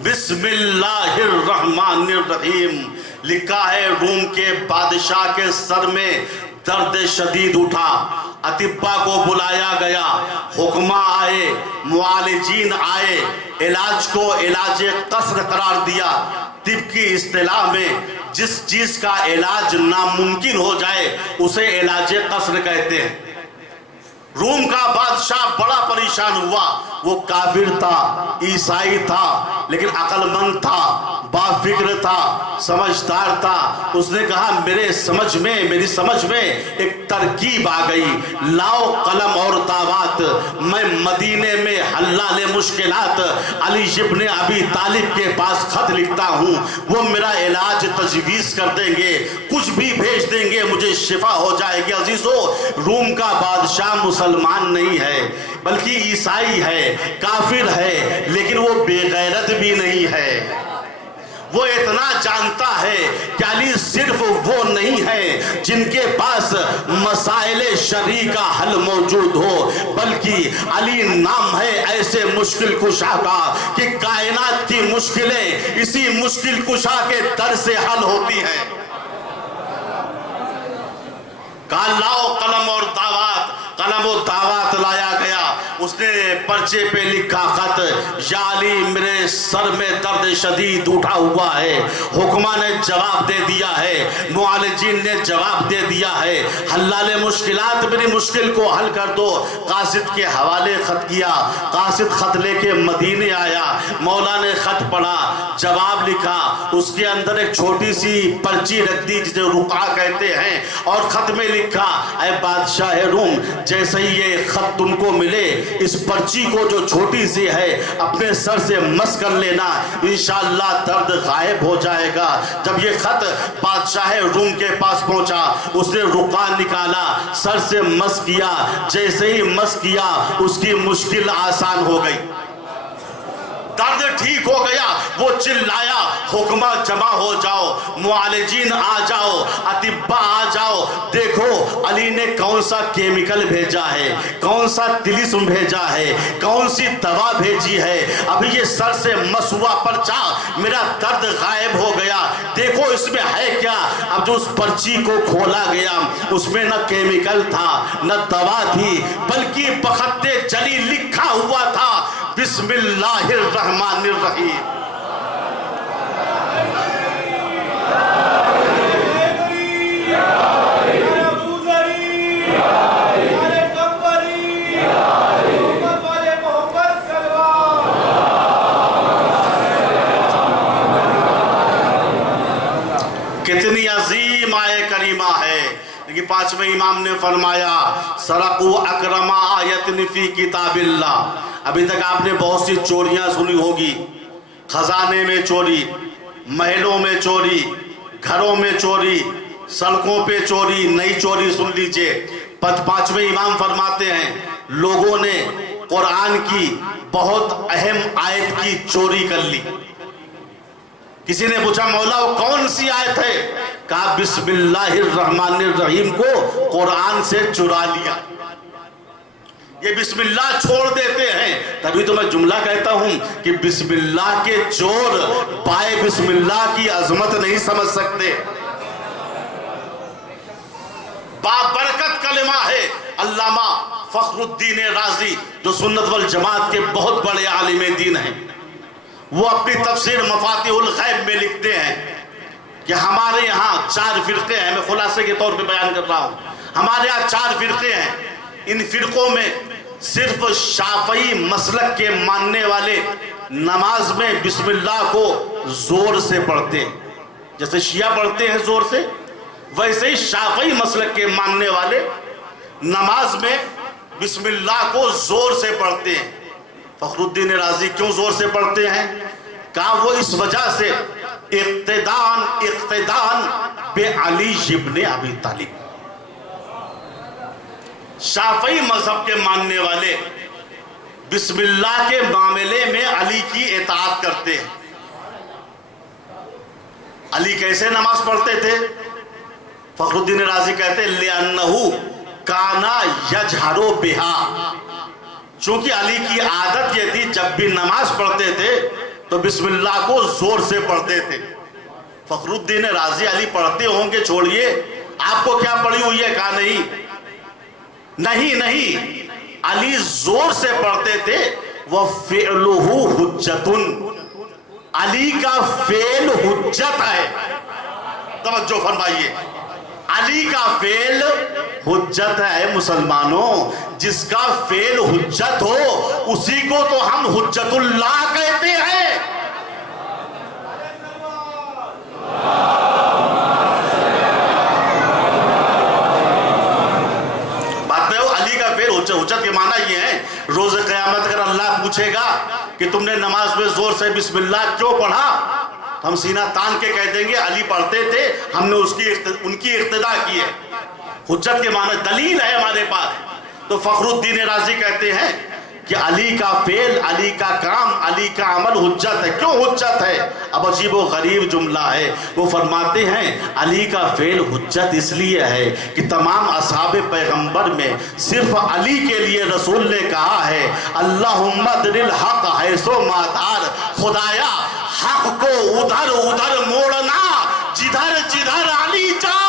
بسم اللہ الرحمن الرحیم. لکھا ہے روم کے بادشاہ کے سر میں درد شدید اٹھا، اطباء کو بلایا گیا، حکمہ آئے، معالجین آئے، علاج کو علاج قصر قرار دیا. طب کی اصطلاح میں جس چیز کا علاج ناممکن ہو جائے اسے علاج قصر کہتے ہیں. روم کا بادشاہ بڑا پریشان ہوا. وہ کافر تھا، عیسائی تھا، لیکن عقل مند تھا، با فکر تھا، سمجھدار تھا. اس نے کہا میری سمجھ میں ایک ترکیب آ گئی، لاؤ قلم اور دعوات، میں مدینے میں حلال مشکلات علی ابن ابی طالب کے پاس خط لکھتا ہوں، وہ میرا علاج تجویز کر دیں گے، کچھ بھی بھیج دیں گے، مجھے شفا ہو جائے گی. عزیزو، روم کا بادشاہ مسلمان نہیں ہے بلکہ عیسائی ہے، کافر ہے، لیکن وہ بے غیرت بھی نہیں ہے. وہ اتنا جانتا ہے کہ علی صرف وہ نہیں ہے جن کے پاس مسائل شرعی کا حل موجود ہو، بلکہ علی نام ہے ایسے مشکل کشا کا کہ کائنات کی مشکلیں اسی مشکل کشا کے در سے حل ہوتی ہیں. کہا لاؤ قلم اور دعوات. قلم و دعوات لایا گیا. اس نے پرچے پہ لکھا خط، یا علی میرے سر میں درد شدید اٹھا ہوا ہے، حکمہ نے جواب دے دیا ہے، معالجین نے جواب دے دیا ہے، حلال مشکلات میری مشکل کو حل کر دو۔ قاصد کے حوالے خط کیا، قاصد خط لے کے مدینے آیا، مولا نے خط پڑھا، جواب لکھا، اس کے اندر ایک چھوٹی سی پرچی رکھ دی جسے رقعہ کہتے ہیں، اور خط میں لکھا، اے بادشاہ روم، جیسے ہی یہ خط تم کو ملے اس پرچی کو جو چھوٹی سی ہے اپنے سر سے مس کر لینا، انشاءاللہ درد غائب ہو جائے گا۔ جب یہ خط بادشاہ روم کے پاس پہنچا، اس نے رقعہ نکالا، سر سے مس کیا، جیسے ہی مس کیا اس کی مشکل آسان ہو گئی، درد ٹھیک ہو گیا۔ وہ چلایا، حکمہ جمع ہو جاؤ، معالجین آ جاؤ، اطباء آ جاؤ، دیکھو علی نے کون سا کیمیکل بھیجا ہے، کون سا طلسم بھیجا ہے، کون سی دوا بھیجی ہے۔ ابھی یہ سر سے مسوا پرچا، میرا درد غائب ہو گیا، دیکھو اس میں ہے کیا۔ اب جو اس پرچی کو کھولا گیا، اس میں نہ کیمیکل تھا نہ دوا تھی، بلکہ بخط جلی لکھا ہوا تھا، بسم اللہ الرحمن الرحیم۔ کتنی عظیم آیہ کریمہ ہے، لیکن پانچویں امام نے فرمایا سرقوا اکرم آیت فی کتاب اللہ۔ ابھی تک آپ نے بہت سی چوریاں سنی ہوگی، خزانے میں چوری، محلوں میں چوری، گھروں میں چوری، سڑکوں پہ چوری، نئی چوری سن لیجئے۔ پانچویں امام فرماتے ہیں لوگوں نے قرآن کی بہت اہم آیت کی چوری کر لی۔ کسی نے پوچھا مولا وہ کون سی آیت ہے؟ کہا بسم اللہ الرحمن الرحیم کو قرآن سے چرا لیا۔ یہ بسم اللہ چھوڑ دیتے ہیں، تبھی تو میں جملہ کہتا ہوں کہ بسم اللہ کے چور پائے بسم اللہ کی عظمت نہیں سمجھ سکتے۔ بابرکت کلمہ ہے۔ علامہ فخر الدین رازی جو سنت والجماعت کے بہت بڑے عالم دین ہیں، وہ اپنی تفسیر مفاتیح الغیب میں لکھتے ہیں کہ ہمارے یہاں 4 فرقے ہیں، میں خلاصے کے طور پہ بیان کر رہا ہوں، ہمارے یہاں 4 فرقے ہیں۔ ان فرقوں میں صرف شافعی مسلک کے ماننے والے نماز میں بسم اللہ کو زور سے پڑھتے ہیں، جیسے شیعہ پڑھتے ہیں زور سے، ویسے ہی شافعی مسلک کے ماننے والے نماز میں بسم اللہ کو زور سے پڑھتے ہیں۔ فخر الدین رازی کیوں زور سے پڑھتے ہیں؟ کہا وہ اس وجہ سے اقتداءً بعلی ابن ابی طالب، شافعی مذہب کے ماننے والے بسم اللہ کے معاملے میں علی کی اطاعت کرتے ہیں۔ علی کیسے نماز پڑھتے تھے؟ فخر الدین رازی کہتے ہیں لِأَنَّهُ كَانَ يَجْهَرُ بِهَا، چونکہ علی کی عادت یہ تھی جب بھی نماز پڑھتے تھے تو بسم اللہ کو زور سے پڑھتے تھے۔ فخر الدین رازی علی پڑھتے ہوں گے چھوڑیے، آپ کو کیا پڑھی ہوئی ہے؟ کہا نہیں، علی زور سے پڑھتے تھے۔ وَفِعْلُهُ حُجَّةٌ، علی کا فعل حجت ہے۔ توجہ فرمائیے، علی کا فعل حجت ہے۔ مسلمانوں، جس کا فعل حجت ہو اسی کو تو ہم حجت اللہ کہتے ہیں۔ بات ہے وہ علی کا فعل حجت کے معنی یہ ہے، روز قیامت اگر اللہ پوچھے گا کہ تم نے نماز میں زور سے بسم اللہ کیوں پڑھا، ہم سینہ تان کے کہہ دیں گے علی پڑھتے تھے، ہم نے ان کی اقتداء کی ہے۔ حجت کے معنی دلیل ہے ہمارے پاس۔ تو فخر الدین رازی کہتے ہیں کہ علی کا فعل، علی کا کام، علی کا عمل حجت ہے۔ کیوں حجت ہے؟ اب عجیب و غریب جملہ ہے۔ وہ فرماتے ہیں علی کا فعل حجت اس لیے ہے کہ تمام اصحاب پیغمبر میں صرف علی کے لیے رسول نے کہا ہے اللہم ادر الحق حیث ما دار، خدایا حق کو ادھر ادھر موڑنا جدھر جدھر علی جائے۔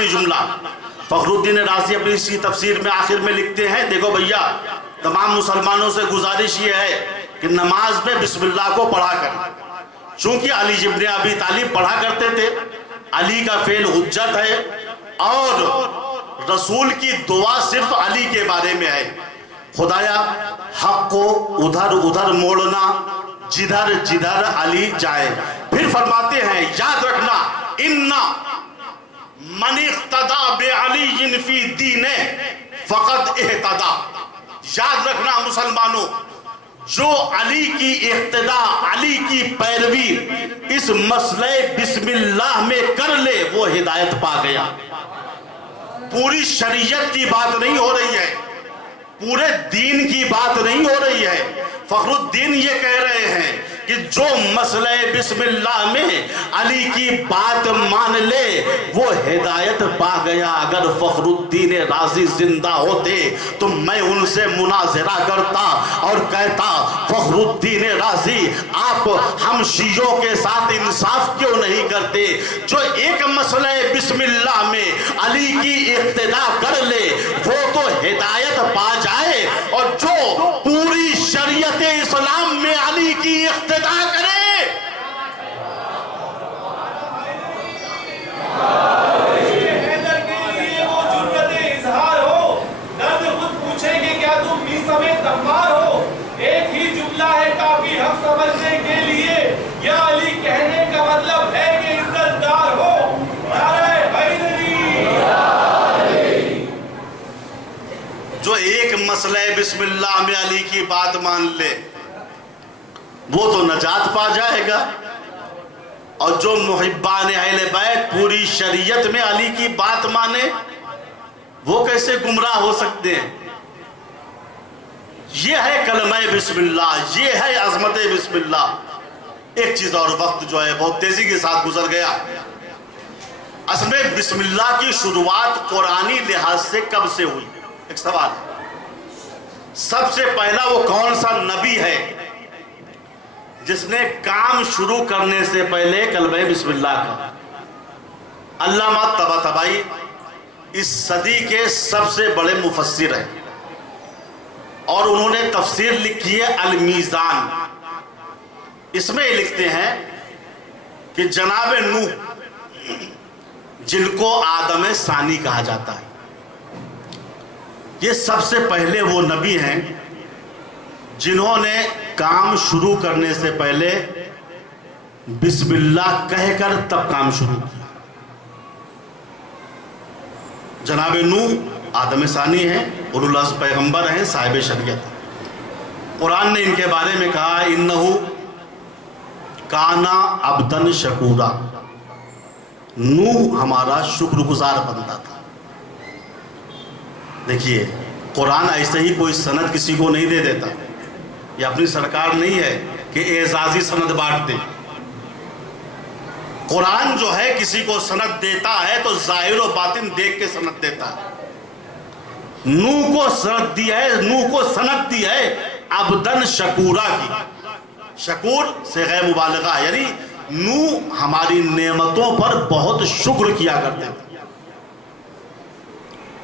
آخری جملہ فخر الدین رازی اپنی اسی تفسیر میں آخر میں لکھتے ہیں، دیکھو بھیا تمام مسلمانوں سے گزارش یہ ہے کہ نماز میں بسم اللہ کو پڑھا کر، چونکہ علی ابن ابی طالب پڑھا کرتے تھے، علی کا فعل حجت ہے، اور رسول کی دعا صرف علی کے بارے میں ہے، خدایا حق کو ادھر ادھر موڑنا جدھر جدھر علی جائے۔ پھر فرماتے ہیں یاد رکھنا اِنَّا من اقتدا بعلی فی دین فقط اہتدا، یاد رکھنا مسلمانوں، جو علی کی اقتدا، علی کی پیروی اس مسئلہ بسم اللہ میں کر لے وہ ہدایت پا گیا۔ پوری شریعت کی بات نہیں ہو رہی ہے، پورے دین کی بات نہیں ہو رہی ہے، فخر الدین یہ کہہ رہے ہیں کہ جو مسئلہ بسم اللہ میں علی کی بات مان لے وہ ہدایت پا گیا۔ اگر فخر الدین رازی زندہ ہوتے تو میں ان سے مناظرہ کرتا اور کہتا فخر الدین رازی آپ ہم شیعوں کے ساتھ انصاف کیوں نہیں کرتے؟ جو ایک مسئلہ بسم اللہ میں علی کی اقتدا کر لے وہ تو ہدایت پا جائے، اور جو پوری شریعت اسلام میں علی کی اقتدا کرے حیدر کے لیے وہ جرأت اظہار ہو، درد خود پوچھے کہ کیا تم بھی سمیت تمہار ہو، ایک ہی جملہ ہے کافی حق سمجھنے کے لیے، یا علی کہنے کا مطلب ہے کہ عزت دار ہو، نعرہ حیدری۔ جو ایک مسئلہ بسم اللہ میں علی کی بات مان لے وہ تو نجات پا جائے گا، اور جو محبان اہل بیت پوری شریعت میں علی کی بات مانے وہ کیسے گمراہ ہو سکتے ہیں؟ یہ ہے کلمہ بسم اللہ، یہ ہے عظمت بسم اللہ۔ ایک چیز اور، وقت جو ہے بہت تیزی کے ساتھ گزر گیا، اصل میں بسم اللہ کی شروعات قرآنی لحاظ سے کب سے ہوئی؟ ایک سوال ہے، سب سے پہلا وہ کون سا نبی ہے جس نے کام شروع کرنے سے پہلے کلمہ بسم اللہ کا؟ علامہ طباطبائی اس صدی کے سب سے بڑے مفسر ہیں، اور انہوں نے تفسیر لکھی ہے المیزان۔ اس میں لکھتے ہیں کہ جناب نوح جن کو آدم ثانی کہا جاتا ہے، یہ سب سے پہلے وہ نبی ہیں جنہوں نے کام شروع کرنے سے پہلے بسم اللہ کہہ کر تب کام شروع کیا۔ جناب نوح آدم ثانی ہیں، اولو العزم پیغمبر ہیں، صاحب شریعت۔ قرآن نے ان کے بارے میں کہا انہو کانا عبدن شکورا، نوح ہمارا شکر گزار بندہ تھا۔ دیکھیے قرآن ایسے ہی کوئی سند کسی کو نہیں دے دیتا، یہ اپنی سرکار نہیں ہے کہ اعزازی سند بانٹ دے۔ قرآن جو ہے کسی کو سند دیتا ہے تو ظاہر و باطن دیکھ کے سند دیتا ہے۔ نوح کو سند دی ہے، نوح کو سند دی ہے عبدن شکورا کی، شکور سے غیر مبالغہ، یعنی نوح ہماری نعمتوں پر بہت شکر کیا کرتے تھے۔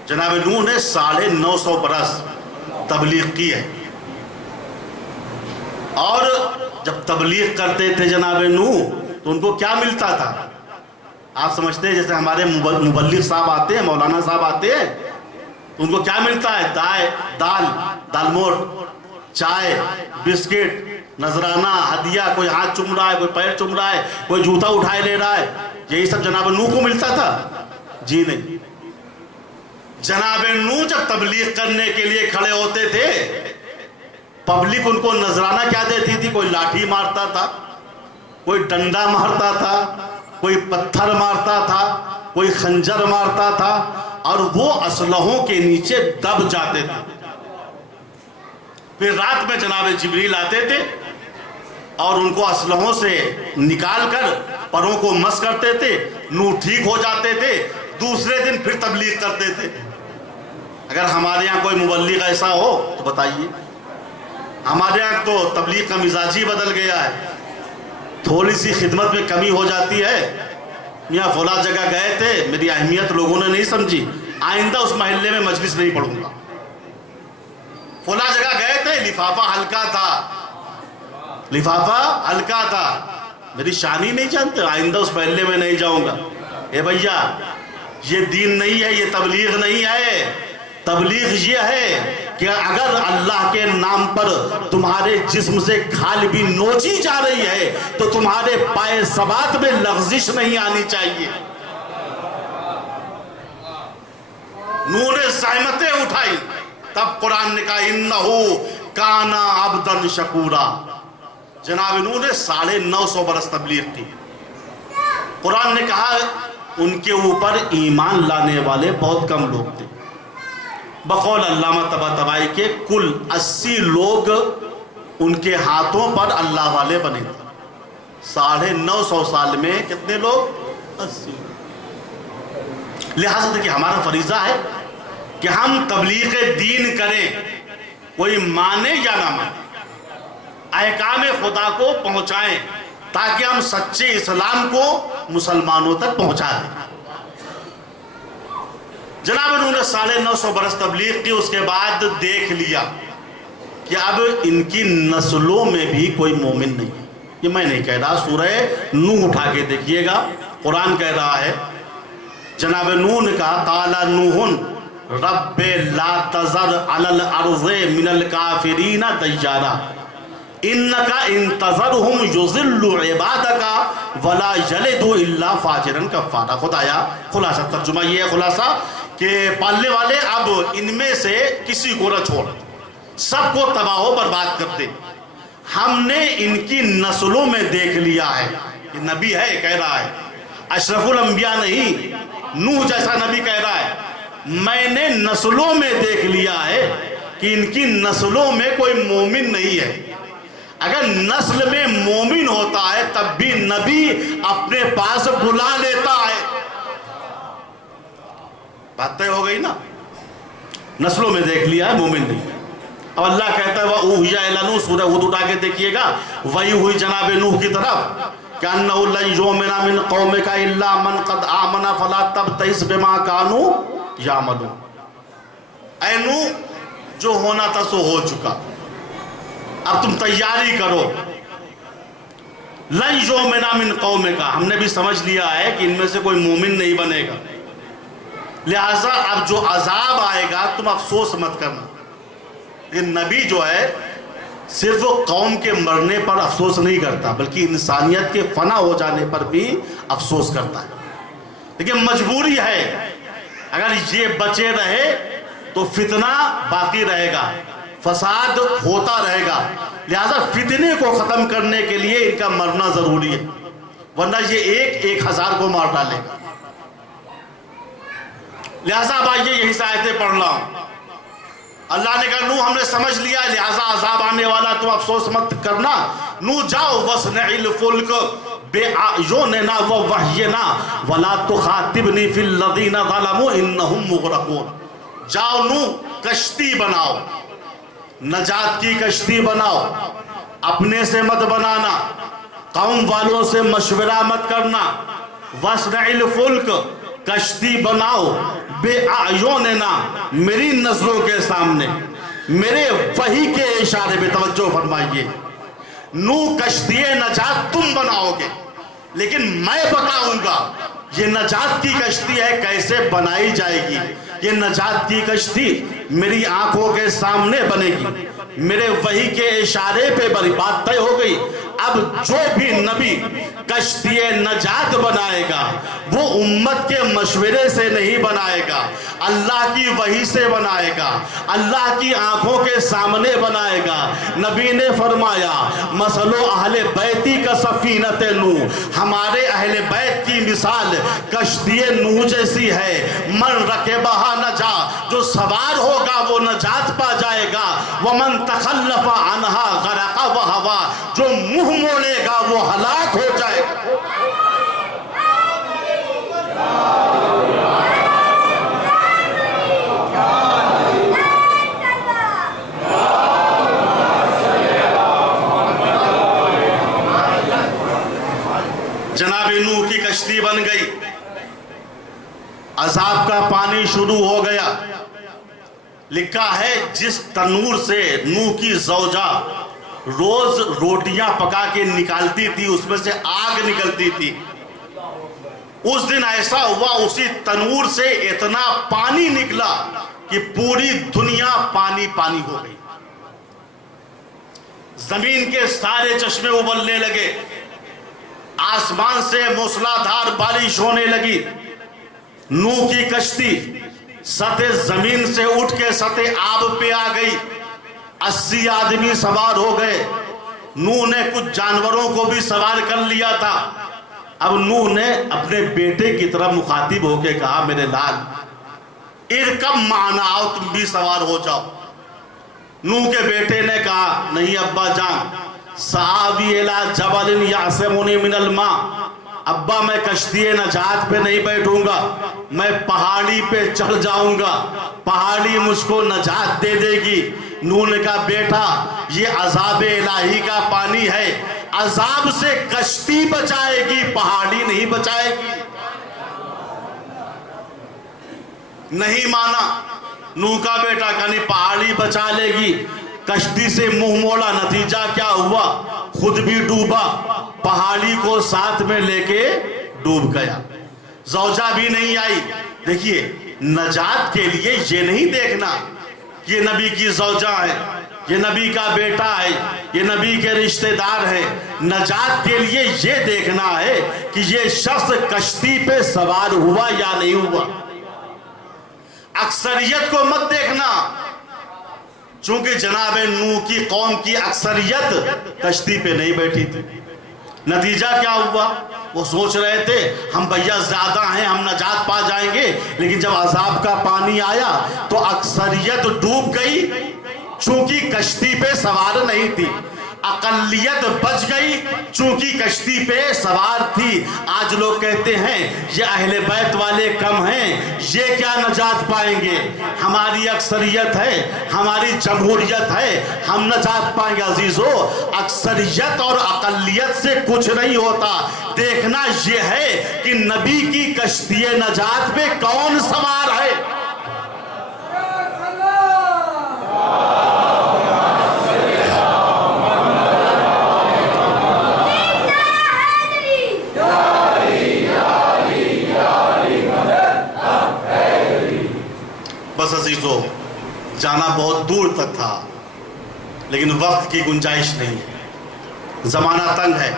جناب نوح نے 950 برس تبلیغ کی ہے، اور جب تبلیغ کرتے تھے جناب نوح تو ان کو کیا ملتا تھا؟ آپ سمجھتے ہیں جیسے ہمارے مبلغ صاحب آتے ہیں، مولانا صاحب آتے ہیں، ان کو کیا ملتا ہے؟ دال موٹ، چائے، بسکٹ، نذرانہ، ہدیہ، کوئی ہاتھ چوم رہا ہے، کوئی پیر چوم رہا ہے، کوئی جوتا اٹھائے لے رہا ہے، یہی سب جناب نوح کو ملتا تھا؟ جی نہیں۔ جناب نوح جب تبلیغ کرنے کے لیے کھڑے ہوتے تھے پبلک ان کو نذرانہ کیا دیتی تھی؟ کوئی لاٹھی مارتا تھا، کوئی ڈنڈا مارتا تھا، کوئی پتھر مارتا تھا، کوئی خنجر مارتا تھا، اور وہ اسلحوں کے نیچے دب جاتے تھے۔ پھر رات میں جناب جبریل آتے تھے اور ان کو اسلحوں سے نکال کر پروں کو مس کرتے تھے، نوح ٹھیک ہو جاتے تھے، دوسرے دن پھر تبلیغ کرتے تھے۔ اگر ہمارے یہاں کوئی مبلغ ایسا ہو تو بتائیے۔ ہمارے یہاں تو تبلیغ کا مزاج ہی بدل گیا ہے، تھوڑی سی خدمت میں کمی ہو جاتی ہے میاں فلاں جگہ گئے تھے, میری اہمیت لوگوں نے نہیں سمجھی, آئندہ اس محلے میں مجلس نہیں پڑھوں گا. فلاں جگہ گئے تھے, لفافہ ہلکا تھا, لفافہ ہلکا تھا, میری شان ہی نہیں جانتے, آئندہ اس محلے میں نہیں جاؤں گا. اے بھیا, یہ دین نہیں ہے, یہ تبلیغ نہیں ہے. تبلیغ یہ ہے کہ اگر اللہ کے نام پر تمہارے جسم سے کھال بھی نوچی جا رہی ہے تو تمہارے پائے ثبات میں لغزش نہیں آنی چاہیے. نوح نے زحمتیں اٹھائی, تب قرآن نے کہا انہو کانا عبدن شکورا. جناب نوح نے 950 برس تبلیغ کی. قرآن نے کہا ان کے اوپر ایمان لانے والے بہت کم لوگ تھے. بقول علامہ طباطبائی کے کل 80 لوگ ان کے ہاتھوں پر اللہ والے بنے تھے. 950 سال میں کتنے لوگ؟ 80. لہذا دیکھیں ہمارا فریضہ ہے کہ ہم تبلیغ دین کریں, کوئی مانے یا نہ مانے, احکام خدا کو پہنچائیں تاکہ ہم سچے اسلام کو مسلمانوں تک پہنچا دیں. جناب انہوں نے 950 برس تبلیغ کی, اس کے بعد دیکھ لیا کہ اب ان کی نسلوں میں بھی کوئی مومن نہیں ہے. یہ میں نہیں کہہ رہا, سورہ نوح اٹھا کے دیکھیے گا, قرآن کہہ رہا ہے. جناب نوح نے کہا قال نوح رب لا تذر علی الارض من الکافرین دیارا انکا انتظرہم یضل عبادکا ولا یلدوا الا فاجرا کفارا. خدایا خلاصہ ترجمہ یہ ہے, خلاصہ کہ پالنے والے اب ان میں سے کسی کو نہ چھوڑ, سب کو تباہ و برباد کر دے. ہم نے ان کی نسلوں میں دیکھ لیا ہے, یہ نبی ہے کہہ رہا ہے, اشرف الانبیاء نہیں, نوح جیسا نبی کہہ رہا ہے, میں نے نسلوں میں دیکھ لیا ہے کہ ان کی نسلوں میں کوئی مومن نہیں ہے. اگر نسل میں مومن ہوتا ہے تب بھی نبی اپنے پاس بلا لیتا ہے. بات طے ہو گئی نا, نسلوں میں دیکھ لیا ہے مومن نہیں. اب اللہ کہتا ہے وَأُوحِيَ إِلَىٰ نُوحٍ, سورہ ہود اٹھا کے دیکھیے گا, وہی ہوئی جناب نوح کی طرف کہ أَنَّهُ لَن يُؤْمِنَ مِن قَوْمِكَ إِلَّا مَنْ قَدْ آمَنَ فَلَا تَبْتَئِسْ بِمَا كَانُوا يَعْمَلُونَ. اے نوح, جو ہونا تھا سو ہو چکا, اب تم تیاری کرو. لَن يُؤْمِنَ مِن قَوْمِكَ, ہم نے بھی سمجھ لیا ہے کہ ان میں سے کوئی مومن نہیں بنے گا, لہٰذا اب جو عذاب آئے گا تم افسوس مت کرنا. یہ نبی جو ہے صرف قوم کے مرنے پر افسوس نہیں کرتا بلکہ انسانیت کے فنا ہو جانے پر بھی افسوس کرتا ہے. لیکن مجبوری ہے, اگر یہ بچے رہے تو فتنہ باقی رہے گا, فساد ہوتا رہے گا. لہذا فتنے کو ختم کرنے کے لیے ان کا مرنا ضروری ہے, ورنہ یہ 1000 کو مار ڈالے گا. لہذا اب آئیے یہی آیتیں پڑھ رہا ہوں. اللہ نے کہا نوح ہم نے سمجھ لیا ہے, لہذا عذاب آنے والا, تم افسوس مت کرنا. نوح جاؤ وَاصْنِعِ الْفُلْكَ بِأَعْيُنِنَا وَوَحْيِنَا وَلَا تُخَاطِبْنِي فِي الَّذِينَ ظَلَمُوا إِنَّهُمْ مُغْرَقُونَ. جاؤ نوح کشتی بناؤ, نجات کی کشتی بناؤ, اپنے سے مت بنانا, قوم والوں سے مشورہ مت کرنا. وَاصْنِعِ الْفُلْكَ, کشتی بناؤ, بے اعیوننا, میری نظروں کے سامنے, میرے وحی کے اشارے پہ توجہ فرمائیے. نوح کشتی نجات تم بناؤ گے, لیکن میں بتاؤں گا یہ نجات کی کشتی ہے کیسے بنائی جائے گی. یہ نجات کی کشتی میری آنکھوں کے سامنے بنے گی, میرے وحی کے اشارے پہ بڑی بات طے ہو گئی. اب جو بھی نبی کشتی نجات بنائے گا وہ امت کے مشورے سے نہیں بنائے گا, اللہ کی وحی سے بنائے گا, اللہ کی آنکھوں کے سامنے بنائے گا. نبی نے فرمایا مثل اہل بیتی کا سفینۃ نوح, ہمارے اہل بیت کی مثال کشتی نوح جیسی ہے. من رکبہا نجا, جو سوار ہوگا وہ نجات پا جائے گا. ومن تخلف عنہا غرق وہوا, جو منہ موڑے گا وہ ہلاک ہو جائے گا. جناب نوح کی کشتی بن گئی. پانی شروع ہو گیا. لکھا ہے جس تنور سے نوح کی زوجہ روز روٹیاں پکا کے نکالتی تھی اس میں سے آگ نکلتی تھی, اس دن ایسا ہوا اسی تنور سے اتنا پانی نکلا کہ پوری دنیا پانی پانی ہو گئی. زمین کے سارے چشمے ابلنے لگے, آسمان سے موسلادھار بارش ہونے لگی. نوح کی کشتی سطح زمین سے اٹھ کے سطح آب پہ آ گئی. 80 آدمی سوار ہو گئے. نوح نے کچھ جانوروں کو بھی سوار کر لیا تھا. اب نوح نے اپنے بیٹے کی طرف مخاطب ہو کے کہا میرے لال ارکب معنا, آؤ تم بھی سوار ہو جاؤ. نوح کے بیٹے نے کہا نہیں ابا جان, سآوی الی جبل یعصمنی من الماء, ابا میں کشتی نجات پہ نہیں بیٹھوں گا, میں پہاڑی پہ چڑھ جاؤں گا, پہاڑی مجھ کو نجات دے دے گی. نوح نے کہا بیٹا یہ عذاب الہی کا پانی ہے, عذاب سے کشتی بچائے گی پہاڑی نہیں بچائے گی. نہیں مانا. نوح کا بیٹا کہانی پہاڑی بچا لے گی, کشتی سے منہ موڑا. نتیجہ کیا ہوا؟ خود بھی ڈوبا, پہاڑی کو ساتھ میں لے کے ڈوب گیا. زوجہ بھی نہیں آئی. دیکھیے نجات کے لیے یہ نہیں دیکھنا یہ نبی کی زوجہ ہے, یہ نبی کا بیٹا ہے, یہ نبی کے رشتہ دار ہے. نجات کے لیے یہ دیکھنا ہے کہ یہ شخص کشتی پہ سوار ہوا یا نہیں ہوا. اکثریت کو مت دیکھنا, چونکہ جناب نوح کی قوم کی اکثریت کشتی پہ نہیں بیٹھی تھی. نتیجہ کیا ہوا؟ وہ سوچ رہے تھے ہم بھیا زیادہ ہیں ہم نجات پا جائیں گے, لیکن جب عذاب کا پانی آیا تو اکثریت ڈوب گئی چونکہ کشتی پہ سوار نہیں تھی. اقلیت بچ گئی چونکہ کشتی پہ سوار تھی. آج لوگ کہتے ہیں یہ اہل بیت والے کم ہیں, یہ کیا نجات پائیں گے, ہماری اکثریت ہے, ہماری جمہوریت ہے, ہم نجات پائیں گے. عزیزو اکثریت اور اقلیت سے کچھ نہیں ہوتا, دیکھنا یہ ہے کہ نبی کی کشتی نجات پہ کون سوار ہے. بس عزیزو جانا بہت دور تک تھا لیکن وقت کی گنجائش نہیں ہے, زمانہ تنگ ہے.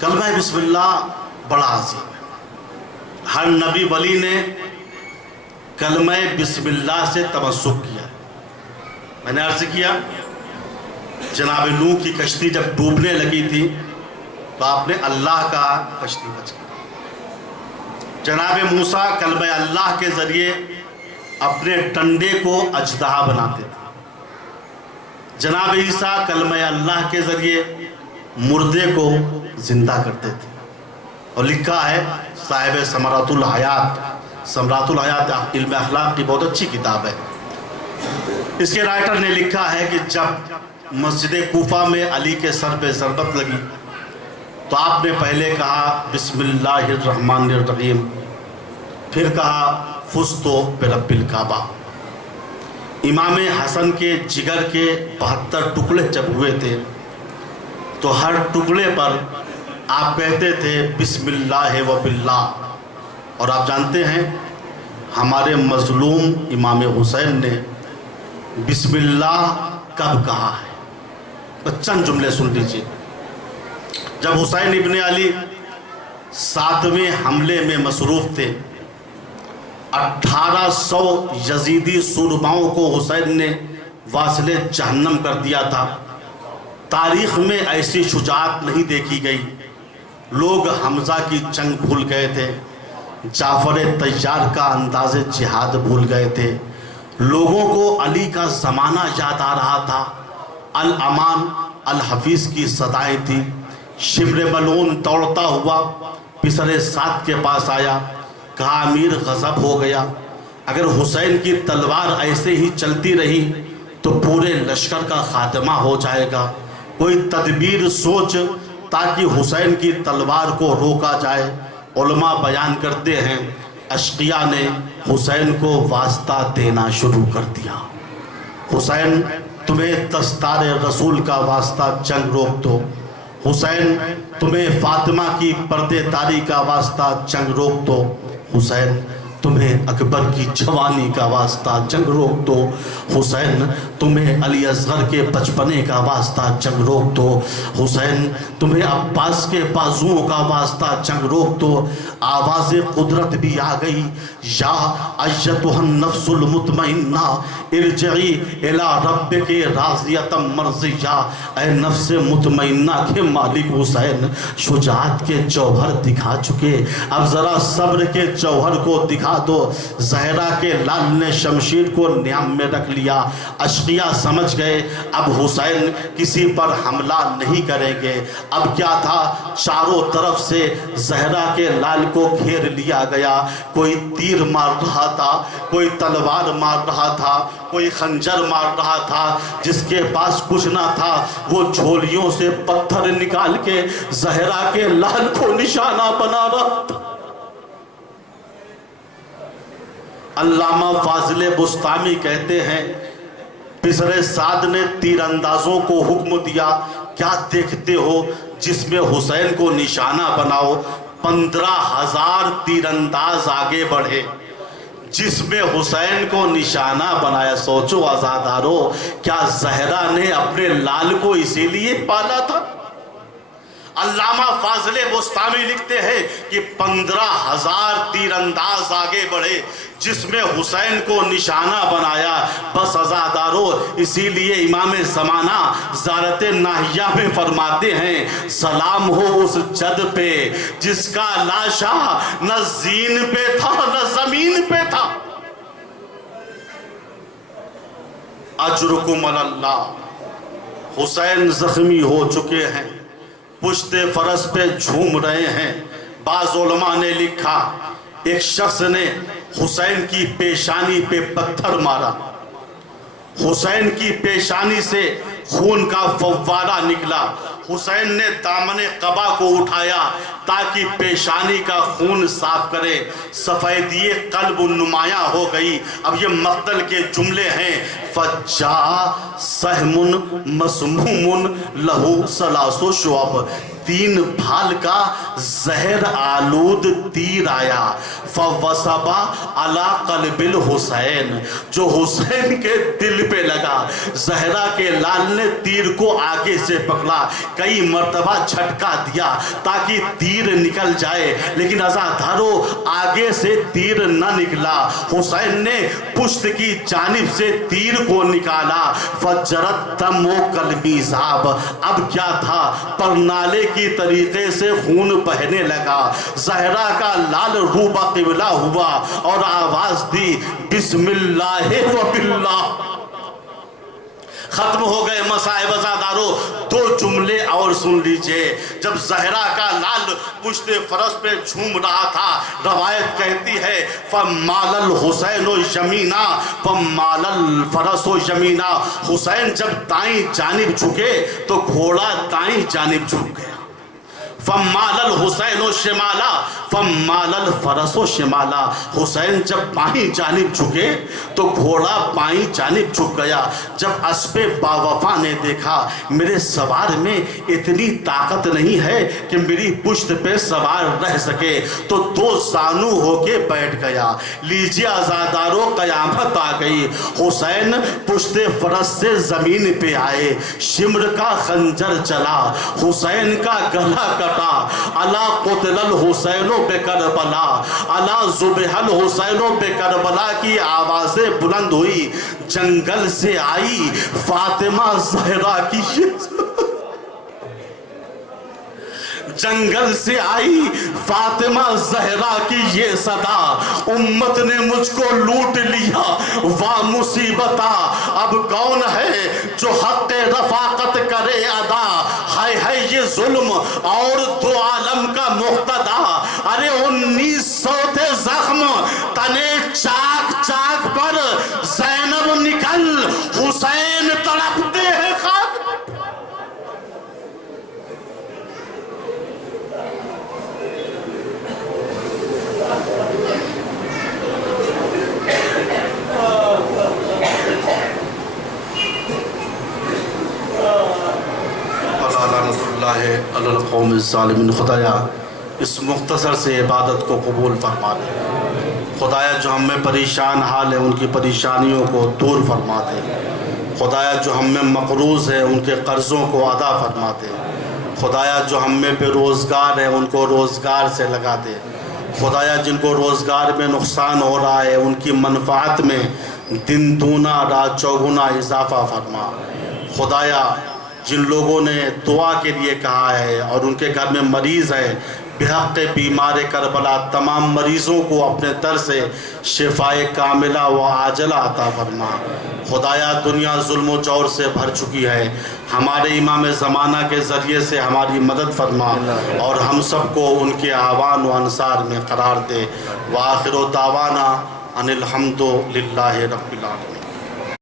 کلمہ بسم اللہ بڑا عظیم ہے. ہر نبی ولی نے کلمہ بسم اللہ سے تمسک کیا. میں نے عرض کیا جناب نوح کی کشتی جب ڈوبنے لگی تھی تو آپ نے اللہ کا کشتی بچ گئی. جناب موسیٰ کلمہ اللہ کے ذریعے اپنے ڈنڈے کو اژدہا بناتے تھے. جناب عیسیٰ کلمہ اللہ کے ذریعے مردے کو زندہ کرتے تھے. اور لکھا ہے صاحب ثمرۃ الحیات علم اخلاق کی بہت اچھی کتاب ہے, اس کے رائٹر نے لکھا ہے کہ جب مسجد کوفہ میں علی کے سر پہ ضربت لگی تو آپ نے پہلے کہا بسم اللہ الرحمن الرحیم, پھر کہا فزتو برب الکعبہ. امام حسن کے جگر کے 72 ٹکڑے جب ہوئے تھے تو ہر ٹکڑے پر آپ کہتے تھے بسم اللہ و باللہ. اور آپ جانتے ہیں ہمارے مظلوم امام حسین نے بسم اللہ کب کہا ہے؟ چند جملے سن لیجیے. جب حسین ابن علی 7ویں حملے میں مصروف تھے, 1800 یزیدی سورباؤں کو حسین نے واصل جہنم کر دیا تھا. تاریخ میں ایسی شجاعت نہیں دیکھی گئی. لوگ حمزہ کی جنگ بھول گئے تھے, جعفر طیار کا انداز جہاد بھول گئے تھے. لوگوں کو علی کا زمانہ یاد آ رہا تھا. الامان الحفیظ کی صدائیں تھی. شمر ملعون دوڑتا ہوا پسر سعد کے پاس آیا, کہا امیر غضب ہو گیا, اگر حسین کی تلوار ایسے ہی چلتی رہی تو پورے لشکر کا خاتمہ ہو جائے گا. کوئی تدبیر سوچ تاکہ حسین کی تلوار کو روکا جائے. علماء بیان کرتے ہیں اشقیاء نے حسین کو واسطہ دینا شروع کر دیا. حسین تمہیں دستار رسول کا واسطہ جنگ روک دو. حسین تمہیں فاطمہ کی پردے داری کا واسطہ جنگ روک دو. حسین تمہیں اکبر کی جوانی کا واسطہ جنگ روک دو. حسین تمہیں علی اصغر کے بچپنے کا واسطہ جنگ روک دو. حسین تمہیں عباس کے بازوؤں کا واسطہ جنگ روک دو. آواز قدرت بھی آ گئی. یا ایتھا النفس المطمئنہ ارجعی الی ربک راضیۃ مرضیہ. اے نفس مطمئنہ کے مالک حسین شجاعت کے جوہر دکھا چکے، اب ذرا صبر کے جوہر کو دکھا دو. زہرا کے لال نے شمشیر کو نیام میں رکھ لیا. اشقیاء سمجھ گئے اب حسین کسی پر حملہ نہیں کریں گے. اب کیا تھا، چاروں طرف سے زہرا کے لال کو گھیر لیا گیا. کوئی تیر مار رہا تھا، کوئی تلوار مار رہا تھا، کوئی خنجر مار رہا تھا. جس کے پاس کچھ نہ تھا وہ جھولیوں سے پتھر نکال کے زہرا کے لال کو نشانہ بنا رہا تھا. علامہ فاضل بسطامی کہتے ہیں پسر سعد نے تیر اندازوں کو حکم دیا، کیا دیکھتے ہو جس میں حسین کو نشانہ بناؤ. 15,000 تیر انداز آگے بڑھے، جس میں حسین کو نشانہ بنایا. سوچو عزادارو، کیا زہرا نے اپنے لال کو اسی لیے پالا تھا؟ علامہ فاضل بسطامی لکھتے ہیں کہ 15,000 تیر انداز آگے بڑھے، جس میں حسین کو نشانہ بنایا. بس عزادارو، اسی لیے امام زمانہ زیارت ناہیہ میں فرماتے ہیں سلام ہو اس جد پہ جس کا لاشا نہ زین پہ تھا نہ زمین پہ تھا. اجرکم اللہ. حسین زخمی ہو چکے ہیں، پشت فرس پہ جھوم رہے ہیں. بعض علماء نے لکھا ایک شخص نے حسین کی پیشانی پہ پتھر مارا، حسین کی پیشانی سے خون کا فوارہ نکلا. حسین نے دامن قبا کو اٹھایا تاکہ پیشانی کا خون صاف کرے. سفیدی قلب نمایاں ہو گئی. اب یہ مقتل کے جملے ہیں فجاء سہم مسموم لہو ثلاث شعب. 3 بھال کا زہر آلود تیر آیا. فوصبا علی قلب الحسین، جو حسین کے دل پہ لگا. زہرا کے لال نے تیر کو آگے سے پکڑا، کئی مرتبہ جھٹکا دیا تاکہ تیر نکل جائے، لیکن عزادارو آگے سے تیر نہ نکلا. حسین نے پشت کی جانب سے تیر کو نکالا. فجرت دم و قلبی ذاب. اب کیا تھا، پرنالے کی طریقے سے خون بہنے لگا. زہرا کا لال روبہ قبلہ ہوا اور آواز دی بسم اللہ و باللہ. ختم ہو گئے مصائب. عزادارو 2 جملے اور سن لیجئے. جب زہرا کا لال پشت فرس پہ جھوم رہا تھا، روایت کہتی ہے فَمَالَ الْحُسَيْنُ يَمِينًا فَمَالَ الْفَرَسُ يَمِينًا. حسین جب دائیں جانب جھکے تو گھوڑا دائیں جانب جھک گیا. فَمَالَ الْحُسَيْنُ شِمَالًا فَمَالَ الْفَرَسُ شِمَالًا. حسین جب بائیں جانب جھکے تو گھوڑا بائیں جانب جھک گیا. جب اسب باوفا نے دیکھا میرے سوار میں اتنی طاقت نہیں ہے کہ میری پشت پہ سوار رہ سکے، تو 2 زانو ہو کے بیٹھ گیا. لیجیے عزادارو، قیامت آ گئی. حسین پشت فرس سے زمین پہ آئے. شمر کا خنجر چلا، حسین کا گلا کٹا. الا قتل الحسین بے کربلا، الا ذبح الحسین بے کربلا کی آوازیں بلند ہوئی. جنگل سے آئی فاطمہ زہرا کی جنگل سے آئی فاطمہ زہرا کی یہ صدا. امت نے مجھ کو لوٹ لیا واہ مصیبتا. اب کون ہے جو حق رفاقت کرے ادا. ہے یہ ظلم اور 2 عالم کا مقتدا. ارے 1900 تھے زخم تنے چاک چاک پر، زینب نکل حسین تڑپتے ہیں خاک. اللہ علی القوم الظالمین. خدایا اس مختصر سے عبادت کو قبول فرما دے. خدایا جو ہم میں پریشان حال ہیں ان کی پریشانیوں کو دور فرما دے. خدایا جو ہم میں مقروض ہیں ان کے قرضوں کو ادا فرما دے. خدایا جو ہم میں بے روزگار ہیں ان کو روزگار سے لگا دے. خدایا جن کو روزگار میں نقصان ہو رہا ہے ان کی منفعت میں دن دونا رات چوگنا اضافہ فرما. خدایا جن لوگوں نے دعا کے لیے کہا ہے اور ان کے گھر میں مریض ہے بحق بیمار کربلا تمام مریضوں کو اپنے در سے شفائے کاملہ و عاجلہ عطا فرما. خدایا دنیا ظلم و جور سے بھر چکی ہے. ہمارے امام زمانہ کے ذریعے سے ہماری مدد فرما اور ہم سب کو ان کے اعوان و انصار میں قرار دے. وآخر دعوانا ان الحمد للہ رب العالمین.